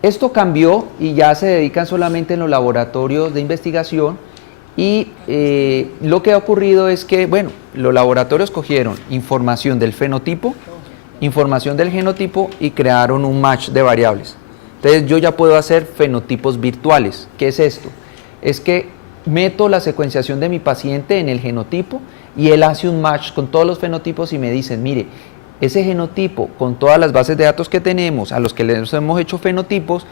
Esto cambió y ya se dedican solamente en los laboratorios de investigación y lo que ha ocurrido es que, bueno, los laboratorios cogieron información del fenotipo, información del genotipo y crearon un match de variables. Entonces yo ya puedo hacer fenotipos virtuales. ¿Qué es esto? Es que meto la secuenciación de mi paciente en el genotipo y él hace un match con todos los fenotipos y me dicen, mire, ese genotipo con todas las bases de datos que tenemos, a los que les hemos hecho fenotipos,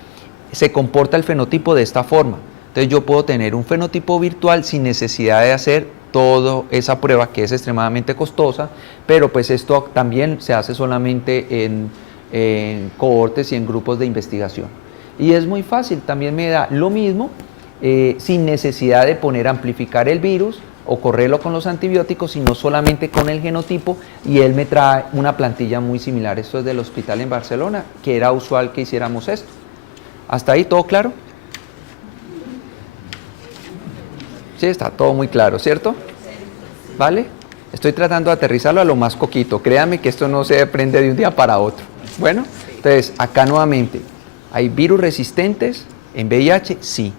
se comporta el fenotipo de esta forma. Entonces yo puedo tener un fenotipo virtual sin necesidad de hacer toda esa prueba que es extremadamente costosa, pero pues esto también se hace solamente en cohortes y en grupos de investigación. Y es muy fácil, también me da lo mismo, sin necesidad de poner a amplificar el virus o correrlo con los antibióticos, sino solamente con el genotipo y él me trae una plantilla muy similar. Esto es del hospital en Barcelona, que era usual que hiciéramos esto. ¿Hasta ahí todo claro? Sí, está todo muy claro, ¿cierto? ¿Vale? Estoy tratando de aterrizarlo a lo más coquito. Créanme que esto no se aprende de un día para otro. Bueno, entonces acá nuevamente, ¿hay virus resistentes en VIH? Sí.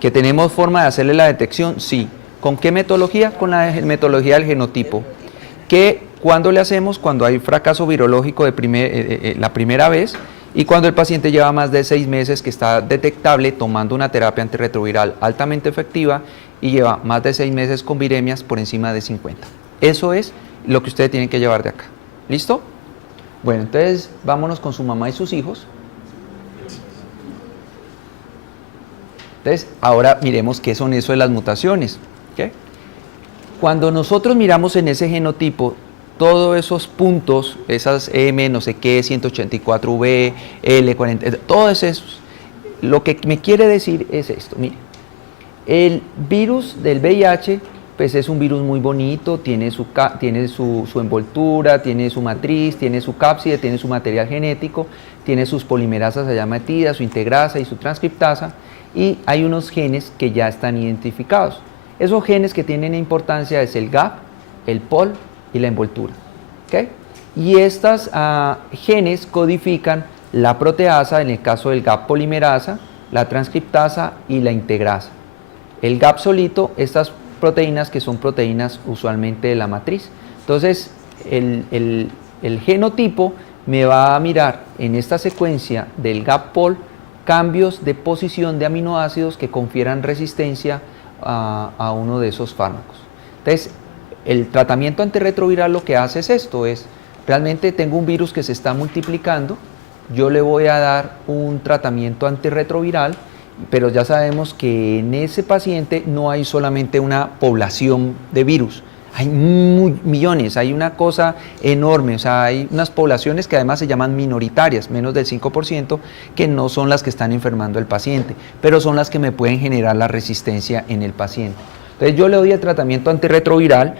¿Que tenemos forma de hacerle la detección? Sí. ¿Con qué metodología? Con la metodología del genotipo. ¿Cuándo le hacemos? Cuando hay fracaso virológico de la primera vez y cuando el paciente lleva más de 6 meses que está detectable tomando una terapia antirretroviral altamente efectiva y lleva más de 6 meses con viremias por encima de 50. Eso es lo que ustedes tienen que llevar de acá. ¿Listo? Bueno, entonces vámonos con su mamá y sus hijos. Entonces, ahora miremos qué son eso de las mutaciones. ¿Okay? Cuando nosotros miramos en ese genotipo, todos esos puntos, esas M, no sé qué, 184V, L40, todos esos, lo que me quiere decir es esto. Mire, el virus del VIH, pues es un virus muy bonito, tiene su envoltura, tiene su matriz, tiene su cápside, tiene su material genético, tiene sus polimerasas allá metidas, su integrasa y su transcriptasa, y hay unos genes que ya están identificados. Esos genes que tienen importancia es el GAP, el POL y la envoltura. ¿Okay? Y estos genes codifican la proteasa, en el caso del GAP polimerasa, la transcriptasa y la integrasa. El GAP solito, estas proteínas que son proteínas usualmente de la matriz. Entonces, el genotipo me va a mirar en esta secuencia del GAP-POL cambios de posición de aminoácidos que confieran resistencia a uno de esos fármacos. Entonces, el tratamiento antirretroviral lo que hace es esto, realmente tengo un virus que se está multiplicando, yo le voy a dar un tratamiento antirretroviral, pero ya sabemos que en ese paciente no hay solamente una población de virus, hay millones, hay una cosa enorme, o sea, hay unas poblaciones que además se llaman minoritarias, menos del 5%, que no son las que están enfermando al paciente, pero son las que me pueden generar la resistencia en el paciente. Entonces yo le doy el tratamiento antirretroviral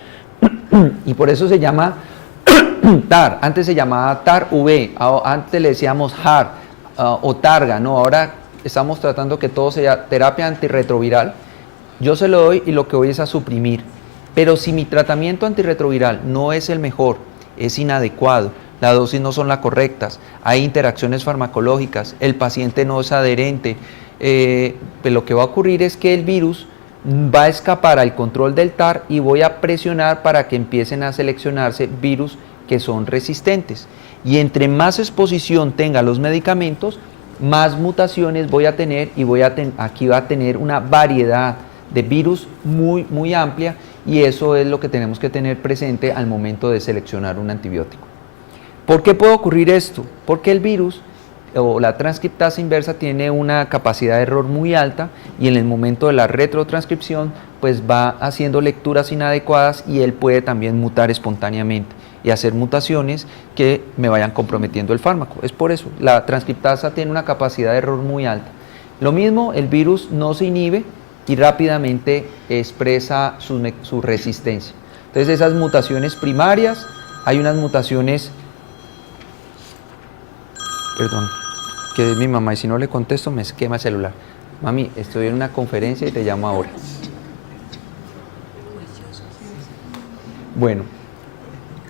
y por eso se llama TAR, antes se llamaba TAR-V, antes le decíamos HAR o TARGA, no, ahora estamos tratando que todo sea terapia antirretroviral. Yo se lo doy y lo que voy es a suprimir. Pero si mi tratamiento antirretroviral no es el mejor, es inadecuado, las dosis no son las correctas, hay interacciones farmacológicas, el paciente no es adherente, pues lo que va a ocurrir es que el virus va a escapar al control del TAR y voy a presionar para que empiecen a seleccionarse virus que son resistentes. Y entre más exposición tenga los medicamentos, más mutaciones voy a tener y aquí va a tener una variedad de virus muy amplia, y eso es lo que tenemos que tener presente al momento de seleccionar un antibiótico. ¿Por qué puede ocurrir esto? Porque el virus o la transcriptasa inversa tiene una capacidad de error muy alta, y en el momento de la retrotranscripción pues va haciendo lecturas inadecuadas, y él puede también mutar espontáneamente y hacer mutaciones que me vayan comprometiendo el fármaco. Es por eso, la transcriptasa tiene una capacidad de error muy alta. Lo mismo, el virus no se inhibe y rápidamente expresa su resistencia. Entonces esas mutaciones primarias, hay unas mutaciones, perdón, que es mi mamá, y si no le contesto me quema el celular. Mami, estoy en una conferencia y te llamo ahora. Bueno,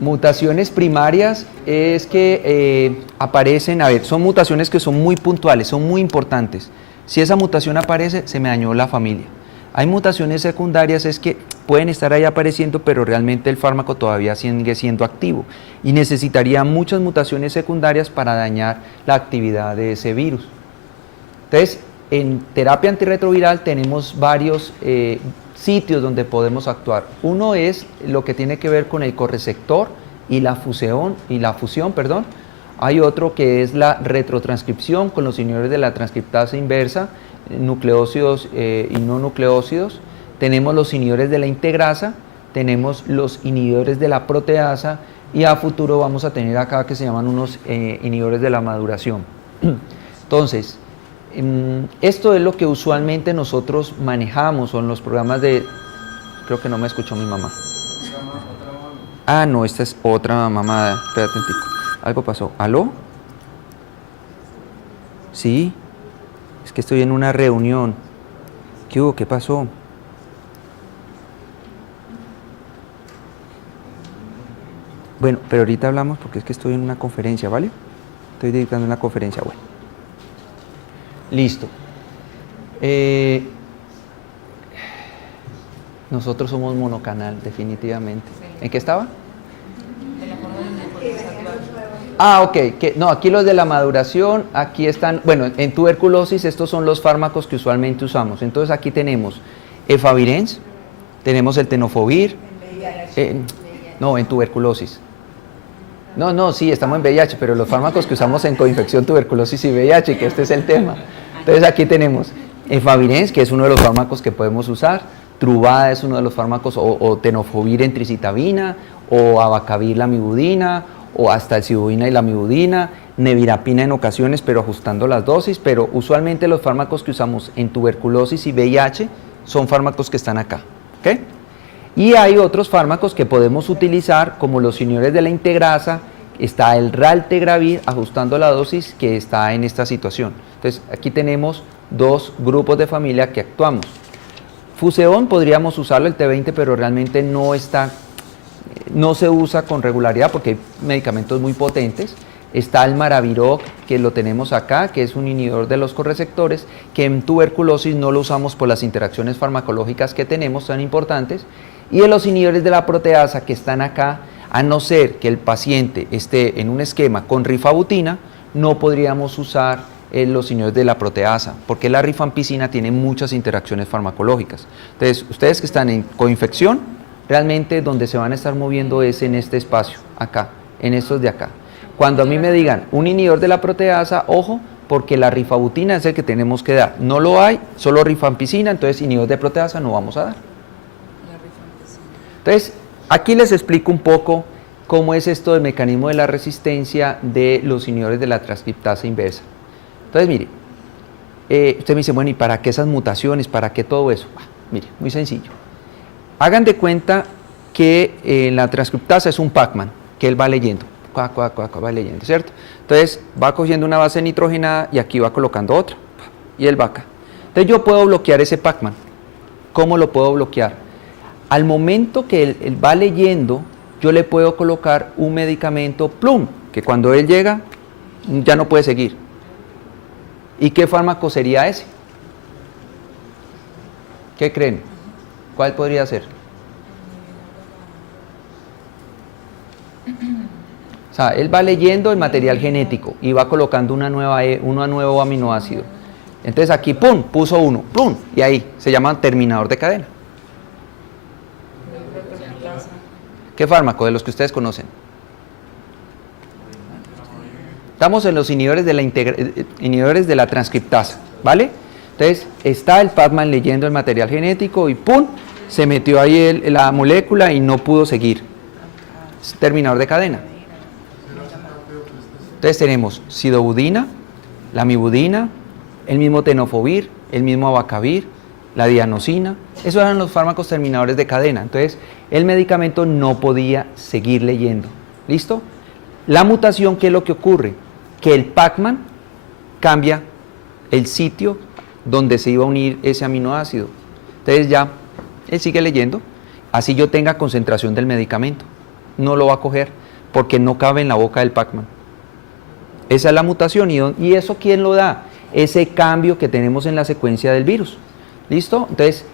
mutaciones primarias es que aparecen, a ver, son mutaciones que son muy puntuales, son muy importantes. Si esa mutación aparece, se me dañó la familia. Hay mutaciones secundarias, es que pueden estar ahí apareciendo, pero realmente el fármaco todavía sigue siendo activo, y necesitaría muchas mutaciones secundarias para dañar la actividad de ese virus. Entonces, en terapia antirretroviral tenemos varios sitios donde podemos actuar. Uno es lo que tiene que ver con el correceptor y la fusión. Hay otro que es la retrotranscripción con los inhibidores de la transcriptasa inversa, nucleócidos y no nucleócidos. Tenemos los inhibidores de la integrasa, tenemos los inhibidores de la proteasa, y a futuro vamos a tener acá que se llaman unos inhibidores de la maduración. Entonces, esto es lo que usualmente nosotros manejamos en los programas de... Creo que no me escuchó mi mamá. Ah, no, esta es otra mamada. Espérate un tico. Algo pasó. ¿Aló? Sí. Es que estoy en una reunión. ¿Qué hubo? ¿Qué pasó? Bueno, pero ahorita hablamos porque es que estoy en una conferencia, ¿vale? Estoy dictando una conferencia, bueno. Listo. Nosotros somos monocanal, definitivamente. ¿En qué estaba? Ah, ok. No, aquí los de la maduración, aquí están, bueno, en tuberculosis estos son los fármacos que usualmente usamos. Entonces aquí tenemos efavirenz, tenemos el tenofovir, no, en tuberculosis. No, sí, estamos en VIH, pero los fármacos que usamos en coinfección, tuberculosis y VIH, que este es el tema. Entonces aquí tenemos efavirenz, que es uno de los fármacos que podemos usar, Truvada es uno de los fármacos, o tenofovir en tricitabina, o abacavir la mibudina, o hasta el cibudina y la mibudina, nevirapina en ocasiones, pero ajustando las dosis, pero usualmente los fármacos que usamos en tuberculosis y VIH son fármacos que están acá, ¿ok? Y hay otros fármacos que podemos utilizar, como los inhibidores de la integrasa, está el raltegravir, ajustando la dosis, que está en esta situación. Entonces, aquí tenemos dos grupos de familia que actuamos. Fuseón podríamos usarlo, el T20, pero realmente no se usa con regularidad porque hay medicamentos muy potentes. Está el Maraviroc, que lo tenemos acá, que es un inhibidor de los correceptores, que en tuberculosis no lo usamos por las interacciones farmacológicas que tenemos tan importantes. Y de los inhibidores de la proteasa que están acá, a no ser que el paciente esté en un esquema con rifabutina, no podríamos usar los inhibidores de la proteasa, porque la rifampicina tiene muchas interacciones farmacológicas. Entonces, ustedes que están en coinfección, realmente donde se van a estar moviendo es en este espacio, acá, en estos de acá. Cuando a mí me digan un inhibidor de la proteasa, ojo, porque la rifabutina es el que tenemos que dar. No lo hay, solo rifampicina, entonces inhibidor de proteasa no vamos a dar. Entonces, aquí les explico un poco cómo es esto del mecanismo de la resistencia de los inhibidores de la transcriptasa inversa. Entonces, mire, usted me dice, bueno, ¿y para qué esas mutaciones? ¿Para qué todo eso? Mire, muy sencillo. Hagan de cuenta que la transcriptasa es un Pac-Man, que él va leyendo, va leyendo, ¿cierto? Entonces, va cogiendo una base nitrogenada y aquí va colocando otra, y él va acá. Entonces, yo puedo bloquear ese Pac-Man. ¿Cómo lo puedo bloquear? Al momento que él va leyendo, yo le puedo colocar un medicamento plum, que cuando él llega, ya no puede seguir. ¿Y qué fármaco sería ese? ¿Qué creen? ¿Cuál podría ser? O sea, él va leyendo el material genético y va colocando un nuevo aminoácido. Entonces aquí, pum, puso 1, pum, y ahí se llama terminador de cadena. ¿Qué fármaco de los que ustedes conocen? Estamos en los inhibidores de la transcriptasa, ¿vale? Entonces está el Pacman leyendo el material genético y ¡pum! Se metió ahí la molécula y no pudo seguir. Es terminador de cadena. Entonces tenemos sidobudina, lamivudina, el mismo tenofovir, el mismo abacavir, la dianosina. Esos eran los fármacos terminadores de cadena. Entonces el medicamento no podía seguir leyendo. ¿Listo? La mutación, ¿qué es lo que ocurre? Que el Pacman cambia el sitio donde se iba a unir ese aminoácido. Entonces ya, él sigue leyendo, así yo tenga concentración del medicamento. No lo va a coger porque no cabe en la boca del Pacman. Esa es la mutación. ¿Y eso quién lo da? Ese cambio que tenemos en la secuencia del virus. ¿Listo? Entonces,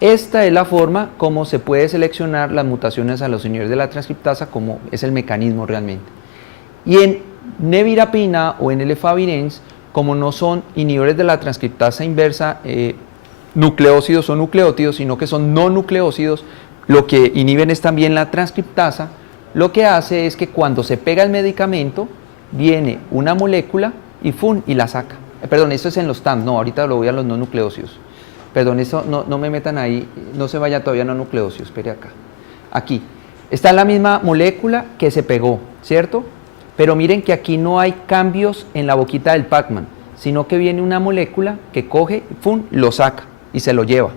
esta es la forma como se puede seleccionar las mutaciones a los inhibidores de la transcriptasa, como es el mecanismo realmente. Y en nevirapina o en el efavirenz, como no son inhibidores de la transcriptasa inversa, nucleócidos o nucleótidos, sino que son no nucleócidos, lo que inhiben es también la transcriptasa. Lo que hace es que cuando se pega el medicamento, viene una molécula y ¡fum! Y la saca. Perdón, esto es en los TAM, no, ahorita lo voy a los no nucleócidos. Perdón, eso no me metan ahí, no se vaya todavía no nucleócidos, espere acá. Aquí, está la misma molécula que se pegó, ¿cierto? Pero miren que aquí no hay cambios en la boquita del Pacman, sino que viene una molécula que coge, ¡fum!, lo saca y se lo lleva.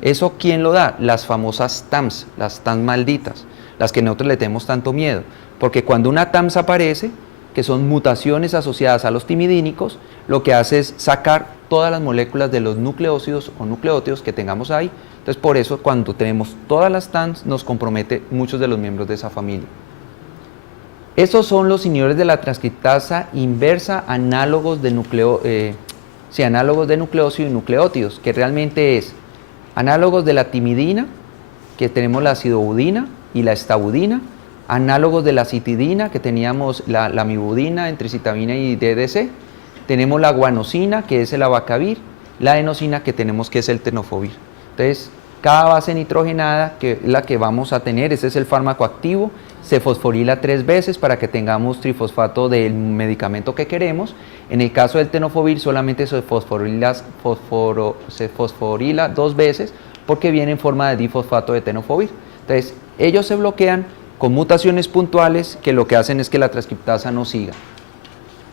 ¿Eso quién lo da? Las famosas TAMs, las TAMs malditas, las que nosotros le tenemos tanto miedo. Porque cuando una TAMS aparece, que son mutaciones asociadas a los timidínicos, lo que hace es sacar todas las moléculas de los nucleócidos o nucleótidos que tengamos ahí. Entonces, por eso, cuando tenemos todas las TAMs, nos compromete muchos de los miembros de esa familia. Estos son los inhibidores de la transcriptasa inversa, análogos de nucleócido y nucleótidos, que realmente es análogos de la timidina, que tenemos la sidobudina y la estabudina, análogos de la citidina, que teníamos la lamivudina, entricitabina y DDC, tenemos la guanosina, que es el abacavir, la enosina, que tenemos, que es el tenofovir. Entonces, cada base nitrogenada, que es la que vamos a tener, ese es el fármaco activo, se fosforila 3 veces para que tengamos trifosfato del medicamento que queremos. En el caso del tenofovir solamente se fosforila 2 veces porque viene en forma de difosfato de tenofovir. Entonces, ellos se bloquean con mutaciones puntuales que lo que hacen es que la transcriptasa no siga.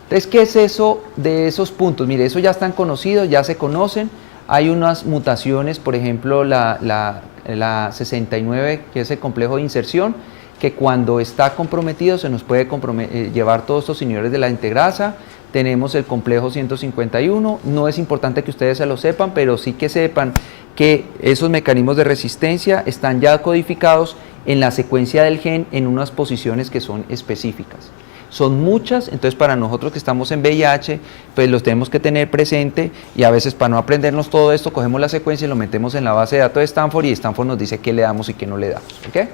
Entonces, ¿qué es eso de esos puntos? Mire, eso ya están conocidos, ya se conocen. Hay unas mutaciones, por ejemplo, la 69, que es el complejo de inserción, que cuando está comprometido se nos puede llevar todos estos inhibidores de la integrasa. Tenemos el complejo 151, no es importante que ustedes se lo sepan, pero sí que sepan que esos mecanismos de resistencia están ya codificados en la secuencia del gen en unas posiciones que son específicas. Son muchas, entonces para nosotros que estamos en VIH, pues los tenemos que tener presente y a veces para no aprendernos todo esto, cogemos la secuencia y lo metemos en la base de datos de Stanford y Stanford nos dice qué le damos y qué no le damos, ¿ok?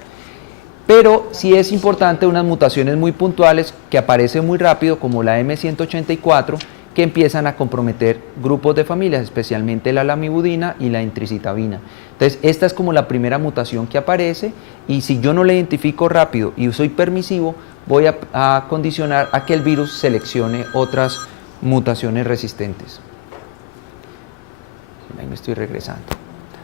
Pero sí es importante unas mutaciones muy puntuales que aparecen muy rápido, como la M184, que empiezan a comprometer grupos de familias, especialmente la lamivudina y la intricitabina. Entonces, esta es como la primera mutación que aparece, y si yo no la identifico rápido y soy permisivo, voy a condicionar a que el virus seleccione otras mutaciones resistentes. Ahí me estoy regresando.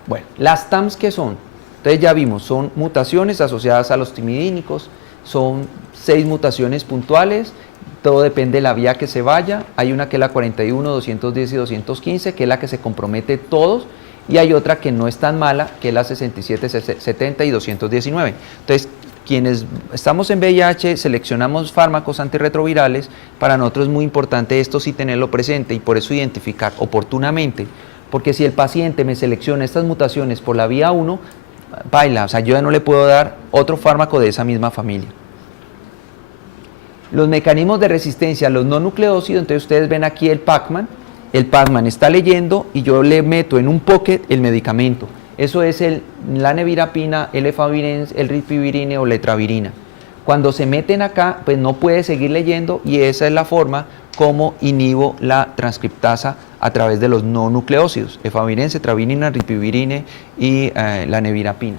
Bueno, las TAMs, ¿qué son? Entonces ya vimos, son mutaciones asociadas a los timidínicos, son 6 mutaciones puntuales, todo depende de la vía que se vaya. Hay una que es la 41, 210 y 215, que es la que se compromete todos, y hay otra que no es tan mala, que es la 67, 70 y 219. Entonces, quienes estamos en VIH, seleccionamos fármacos antirretrovirales, para nosotros es muy importante esto sí tenerlo presente, y por eso identificar oportunamente, porque si el paciente me selecciona estas mutaciones por la vía 1, baila, o sea, yo ya no le puedo dar otro fármaco de esa misma familia. Los mecanismos de resistencia a los no nucleócidos, entonces ustedes ven aquí el Pacman está leyendo y yo le meto en un pocket el medicamento. Eso es la nevirapina, el efavirenz, el ripivirine o letravirina. Cuando se meten acá, pues no puede seguir leyendo, y esa es la forma cómo inhibo la transcriptasa a través de los no nucleócidos, efavirenz, cetravirina, ripivirine y la nevirapina.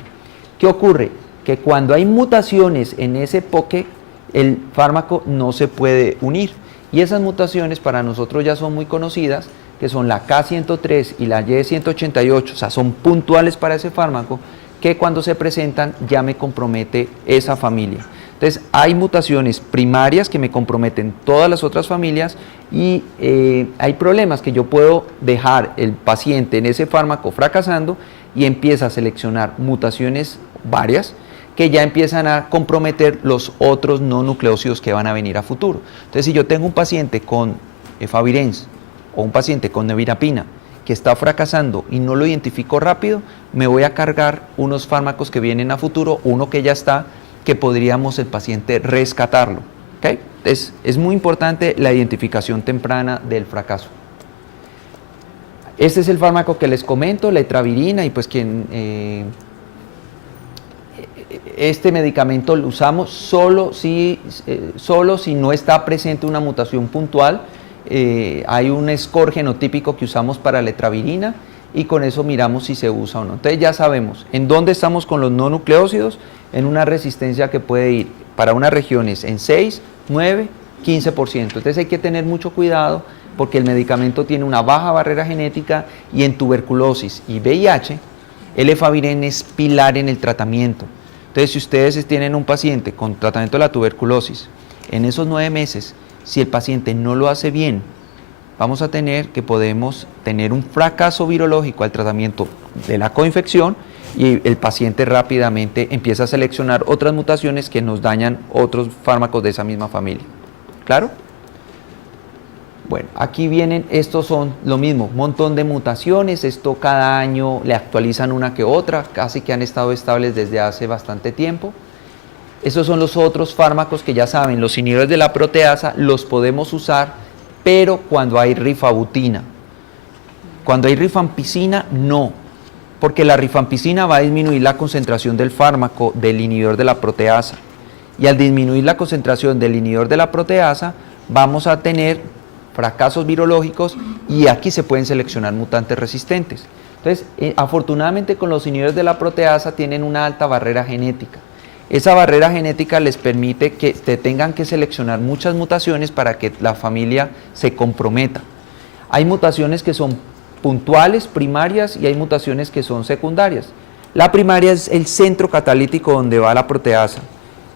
¿Qué ocurre? Que cuando hay mutaciones en ese poke, el fármaco no se puede unir. Y esas mutaciones para nosotros ya son muy conocidas, que son la K103 y la Y188, o sea, son puntuales para ese fármaco, que cuando se presentan ya me compromete esa familia. Entonces, hay mutaciones primarias que me comprometen todas las otras familias y hay problemas que yo puedo dejar el paciente en ese fármaco fracasando y empieza a seleccionar mutaciones varias que ya empiezan a comprometer los otros no nucleócidos que van a venir a futuro. Entonces, si yo tengo un paciente con efavirenz o un paciente con nevirapina que está fracasando y no lo identifico rápido, me voy a cargar unos fármacos que vienen a futuro, uno que ya está, que podríamos el paciente rescatarlo. ¿Okay? Es muy importante la identificación temprana del fracaso. Este es el fármaco que les comento, la etravirina, y pues este medicamento lo usamos solo si no está presente una mutación puntual. Hay un score genotípico que usamos para la etravirina y con eso miramos si se usa o no. Entonces ya sabemos en dónde estamos con los no nucleócidos, en una resistencia que puede ir para unas regiones en 6, 9, 15%. Entonces hay que tener mucho cuidado porque el medicamento tiene una baja barrera genética y en tuberculosis y VIH el efavirenz es pilar en el tratamiento. Entonces si ustedes tienen un paciente con tratamiento de la tuberculosis, en esos 9 meses, si el paciente no lo hace bien, vamos a podemos tener un fracaso virológico al tratamiento de la coinfección y el paciente rápidamente empieza a seleccionar otras mutaciones que nos dañan otros fármacos de esa misma familia. ¿Claro? Bueno, aquí vienen, estos son lo mismo, un montón de mutaciones, esto cada año le actualizan una que otra, casi que han estado estables desde hace bastante tiempo. Estos son los otros fármacos que ya saben, los inhibidores de la proteasa los podemos usar, pero cuando hay rifabutina. Cuando hay rifampicina, no, porque la rifampicina va a disminuir la concentración del fármaco del inhibidor de la proteasa. Y al disminuir la concentración del inhibidor de la proteasa, vamos a tener fracasos virológicos y aquí se pueden seleccionar mutantes resistentes. Entonces, afortunadamente con los inhibidores de la proteasa tienen una alta barrera genética. Esa barrera genética les permite que tengan que seleccionar muchas mutaciones para que la familia se comprometa. Hay mutaciones que son puntuales, primarias, y hay mutaciones que son secundarias. La primaria es el centro catalítico donde va la proteasa,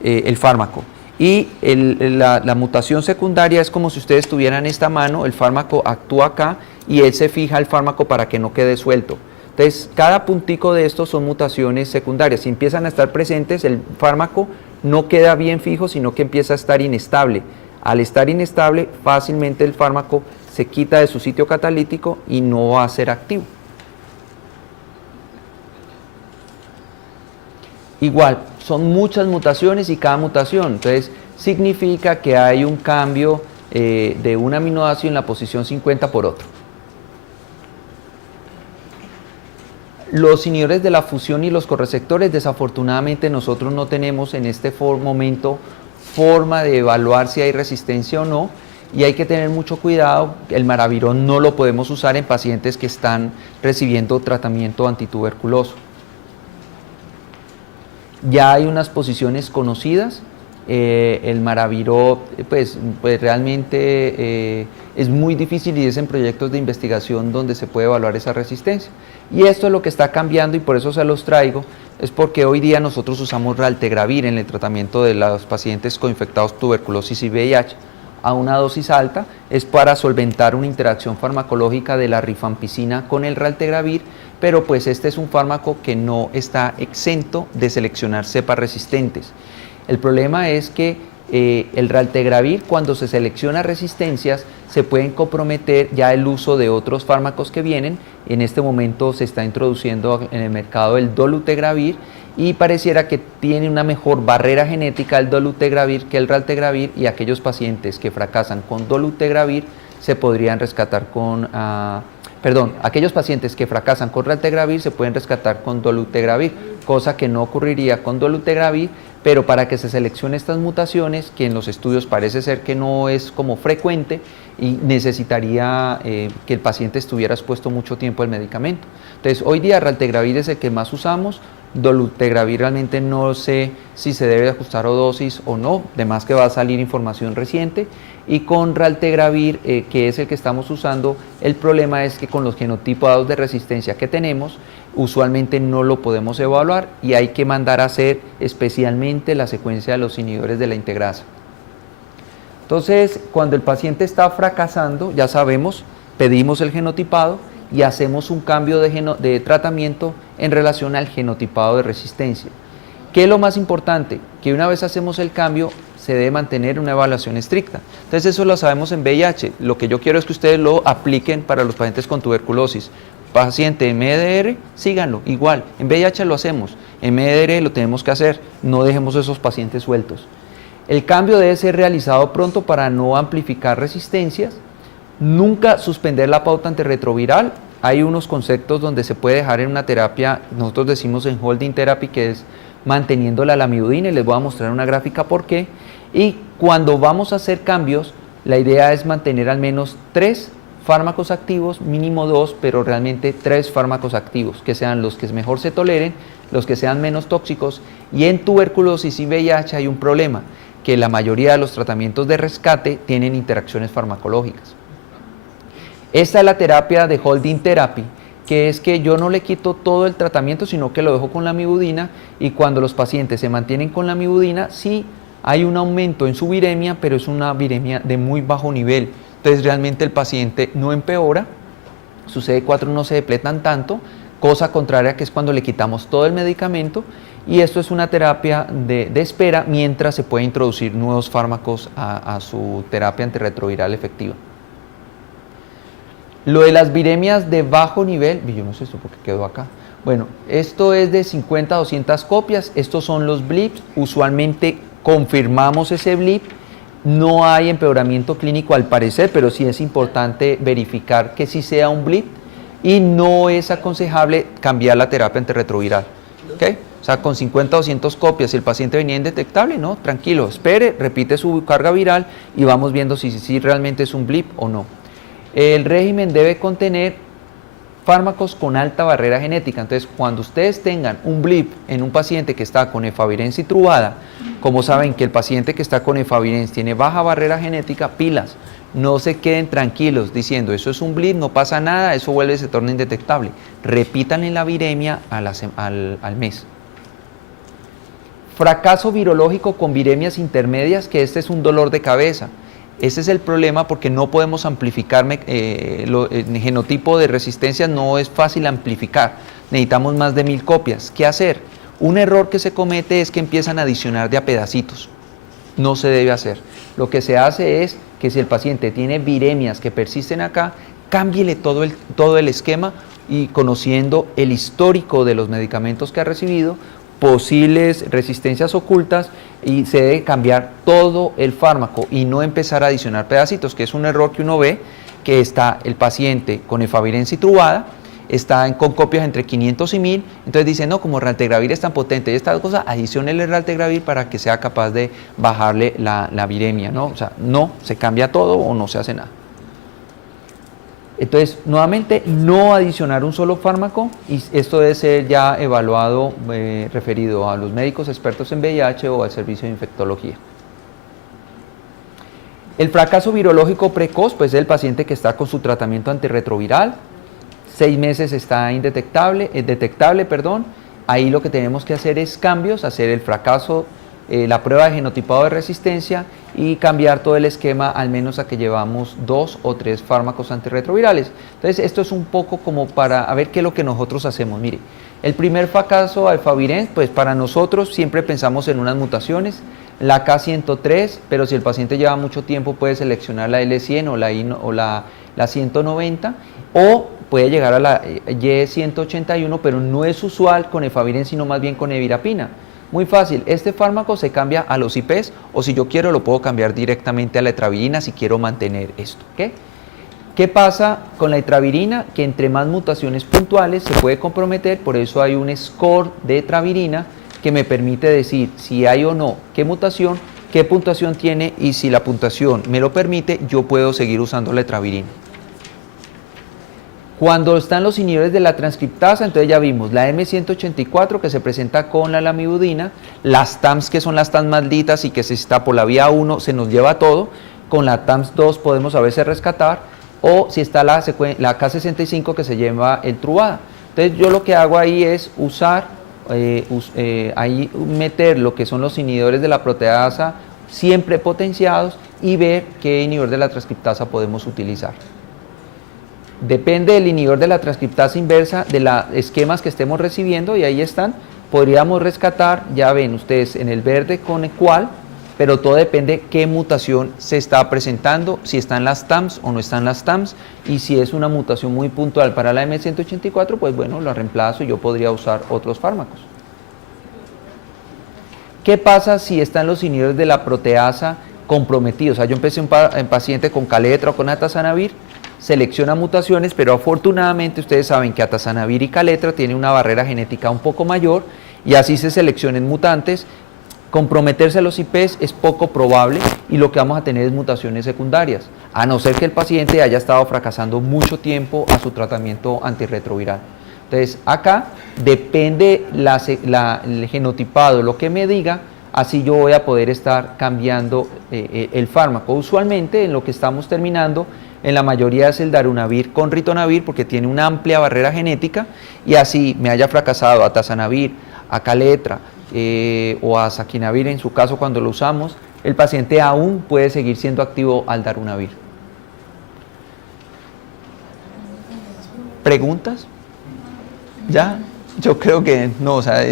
el fármaco. Y la mutación secundaria es como si ustedes tuvieran esta mano, el fármaco actúa acá y él se fija el fármaco para que no quede suelto. Entonces, cada puntico de estos son mutaciones secundarias. Si empiezan a estar presentes, el fármaco no queda bien fijo, sino que empieza a estar inestable. Al estar inestable, fácilmente el fármaco se quita de su sitio catalítico y no va a ser activo. Igual, son muchas mutaciones y cada mutación, entonces significa que hay un cambio de un aminoácido en la posición 50 por otro. Los inhibidores de la fusión y los correceptores, desafortunadamente nosotros no tenemos en este momento forma de evaluar si hay resistencia o no, y hay que tener mucho cuidado. El maravirón no lo podemos usar en pacientes que están recibiendo tratamiento antituberculoso. Ya hay unas posiciones conocidas, el maravirón pues realmente es muy difícil y es en proyectos de investigación donde se puede evaluar esa resistencia. Y esto es lo que está cambiando y por eso se los traigo, es porque hoy día nosotros usamos raltegravir en el tratamiento de los pacientes coinfectados tuberculosis y VIH a una dosis alta, es para solventar una interacción farmacológica de la rifampicina con el raltegravir, pero pues este es un fármaco que no está exento de seleccionar cepas resistentes. El problema es que el raltegravir, cuando se selecciona resistencias, se pueden comprometer ya el uso de otros fármacos que vienen. En este momento se está introduciendo en el mercado el dolutegravir y pareciera que tiene una mejor barrera genética el dolutegravir que el raltegravir, y aquellos pacientes que fracasan con dolutegravir se podrían rescatar con... aquellos pacientes que fracasan con raltegravir se pueden rescatar con dolutegravir, cosa que no ocurriría con dolutegravir, pero para que se seleccione estas mutaciones, que en los estudios parece ser que no es como frecuente y necesitaría que el paciente estuviera expuesto mucho tiempo al medicamento. Entonces, hoy día raltegravir es el que más usamos. Dolutegravir realmente no sé si se debe ajustar o dosis o no, además que va a salir información reciente. Y con raltegravir, que es el que estamos usando, el problema es que con los genotipados de resistencia que tenemos, usualmente no lo podemos evaluar y hay que mandar a hacer especialmente la secuencia de los inhibidores de la integrasa. Entonces, cuando el paciente está fracasando, ya sabemos, pedimos el genotipado y hacemos un cambio de tratamiento en relación al genotipado de resistencia. ¿Qué es lo más importante? Que una vez hacemos el cambio, se debe mantener una evaluación estricta. Entonces eso lo sabemos en VIH. Lo que yo quiero es que ustedes lo apliquen para los pacientes con tuberculosis. Paciente MDR, síganlo, igual. En VIH lo hacemos, en MDR lo tenemos que hacer. No dejemos esos pacientes sueltos. El cambio debe ser realizado pronto para no amplificar resistencias. Nunca suspender la pauta antirretroviral. Hay unos conceptos donde se puede dejar en una terapia, nosotros decimos en holding therapy, que es manteniendo la lamivudina, y les voy a mostrar una gráfica por qué. Y cuando vamos a hacer cambios, la idea es mantener al menos 3 fármacos activos, mínimo 2, pero realmente 3 fármacos activos, que sean los que mejor se toleren, los que sean menos tóxicos. Y en tuberculosis y VIH hay un problema, que la mayoría de los tratamientos de rescate tienen interacciones farmacológicas. Esta es la terapia de holding therapy, que es que yo no le quito todo el tratamiento, sino que lo dejo con la lamivudina, y cuando los pacientes se mantienen con la lamivudina, sí hay un aumento en su viremia, pero es una viremia de muy bajo nivel. Entonces realmente el paciente no empeora, sus CD4 no se depletan tanto, cosa contraria que es cuando le quitamos todo el medicamento, y esto es una terapia de espera mientras se puede introducir nuevos fármacos a su terapia antirretroviral efectiva. Lo de las viremias de bajo nivel, yo no sé esto porque quedó acá. Bueno, esto es de 50 a 200 copias, estos son los blips, usualmente confirmamos ese blip, no hay empeoramiento clínico al parecer, pero sí es importante verificar que sí sea un blip y no es aconsejable cambiar la terapia antirretroviral. ¿Okay? O sea, con 50 o 200 copias, si el paciente venía indetectable, no, tranquilo, espere, repite su carga viral y vamos viendo si realmente es un blip o no. El régimen debe contener fármacos con alta barrera genética. Entonces, cuando ustedes tengan un blip en un paciente que está con efavirenz y truvada, como saben que el paciente que está con efavirenz tiene baja barrera genética, pilas, no se queden tranquilos diciendo eso es un blip, no pasa nada, eso vuelve, se torna indetectable. Repítanle la viremia al mes. Fracaso virológico con viremias intermedias, que este es un dolor de cabeza. Ese es el problema porque no podemos amplificar, el genotipo de resistencia no es fácil amplificar, necesitamos más de 1000 copias. ¿Qué hacer? Un error que se comete es que empiezan a adicionar de a pedacitos, no se debe hacer. Lo que se hace es que si el paciente tiene viremias que persisten acá, cámbiele todo el esquema y conociendo el histórico de los medicamentos que ha recibido, posibles resistencias ocultas, y se debe cambiar todo el fármaco y no empezar a adicionar pedacitos, que es un error que uno ve, que está el paciente con efavirenz y truvada, está con copias entre 500 y 1000, entonces dice, no, como raltegravir es tan potente y esta cosa, adiciónele el raltegravir para que sea capaz de bajarle la viremia, ¿no? O sea, no, se cambia todo o no se hace nada. Entonces, nuevamente, no adicionar un solo fármaco, y esto debe ser ya evaluado, referido a los médicos expertos en VIH o al servicio de infectología. El fracaso virológico precoz, pues es el paciente que está con su tratamiento antirretroviral, 6 meses está detectable, ahí lo que tenemos que hacer es cambios, hacer el fracaso, la prueba de genotipado de resistencia y cambiar todo el esquema al menos a que llevamos 2 o 3 fármacos antirretrovirales. Entonces esto es un poco como para ver qué es lo que nosotros hacemos. Mire, el primer fracaso a efavirenz, pues para nosotros siempre pensamos en unas mutaciones, la K103, pero si el paciente lleva mucho tiempo puede seleccionar la L100 o la 190, o puede llegar a la Y181, pero no es usual con efavirenz, sino más bien con nevirapina. Muy fácil, este fármaco se cambia a los IPs, o si yo quiero lo puedo cambiar directamente a la etravirina si quiero mantener esto. ¿Qué pasa con la etravirina? Que entre más mutaciones puntuales se puede comprometer, por eso hay un score de etravirina que me permite decir si hay o no qué mutación, qué puntuación tiene, y si la puntuación me lo permite, yo puedo seguir usando la etravirina. Cuando están los inhibidores de la transcriptasa, entonces ya vimos la M184 que se presenta con la lamivudina, las TAMS que son las TAMS malditas y que si está por la vía 1 se nos lleva todo, con la TAMS 2 podemos a veces rescatar, o si está la K65 que se lleva el Truvada. Entonces yo lo que hago ahí es usar, ahí meter lo que son los inhibidores de la proteasa siempre potenciados y ver qué inhibidor de la transcriptasa podemos utilizar. Depende del inhibidor de la transcriptasa inversa, de los esquemas que estemos recibiendo, y ahí están. Podríamos rescatar, ya ven ustedes en el verde con el cual, pero todo depende qué mutación se está presentando, si están las TAMS o no están las TAMS, y si es una mutación muy puntual para la M184, pues bueno, lo reemplazo y yo podría usar otros fármacos. ¿Qué pasa si están los inhibidores de la proteasa comprometidos? O sea, yo empecé un paciente con Caletra o con atazanavir, selecciona mutaciones, pero afortunadamente ustedes saben que atazanavir y Caletra tienen una barrera genética un poco mayor, y así se seleccionen mutantes. Comprometerse a los IPs es poco probable, y lo que vamos a tener es mutaciones secundarias, a no ser que el paciente haya estado fracasando mucho tiempo a su tratamiento antirretroviral. Entonces acá depende el genotipado, lo que me diga, así yo voy a poder estar cambiando el fármaco. Usualmente en lo que estamos terminando, en la mayoría es el darunavir con ritonavir, porque tiene una amplia barrera genética, y así me haya fracasado a atazanavir, a Caletra o a saquinavir en su caso cuando lo usamos, el paciente aún puede seguir siendo activo al darunavir. ¿Preguntas? ¿Ya? Yo creo que no, o sea,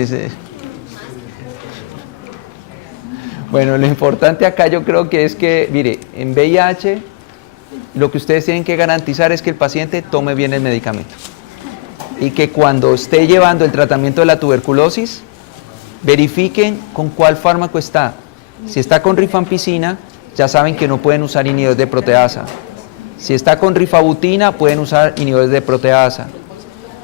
bueno, lo importante acá yo creo que es que, mire, en VIH lo que ustedes tienen que garantizar es que el paciente tome bien el medicamento, y que cuando esté llevando el tratamiento de la tuberculosis, verifiquen con cuál fármaco está. Si está con rifampicina, ya saben que no pueden usar inhibidores de proteasa. Si está con rifabutina, pueden usar inhibidores de proteasa.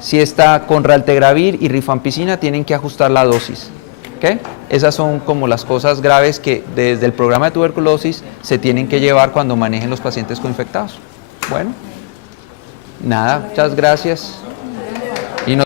Si está con raltegravir y rifampicina, tienen que ajustar la dosis. ¿Okay? Esas son como las cosas graves que desde el programa de tuberculosis se tienen que llevar cuando manejen los pacientes coinfectados. Bueno, nada, muchas gracias.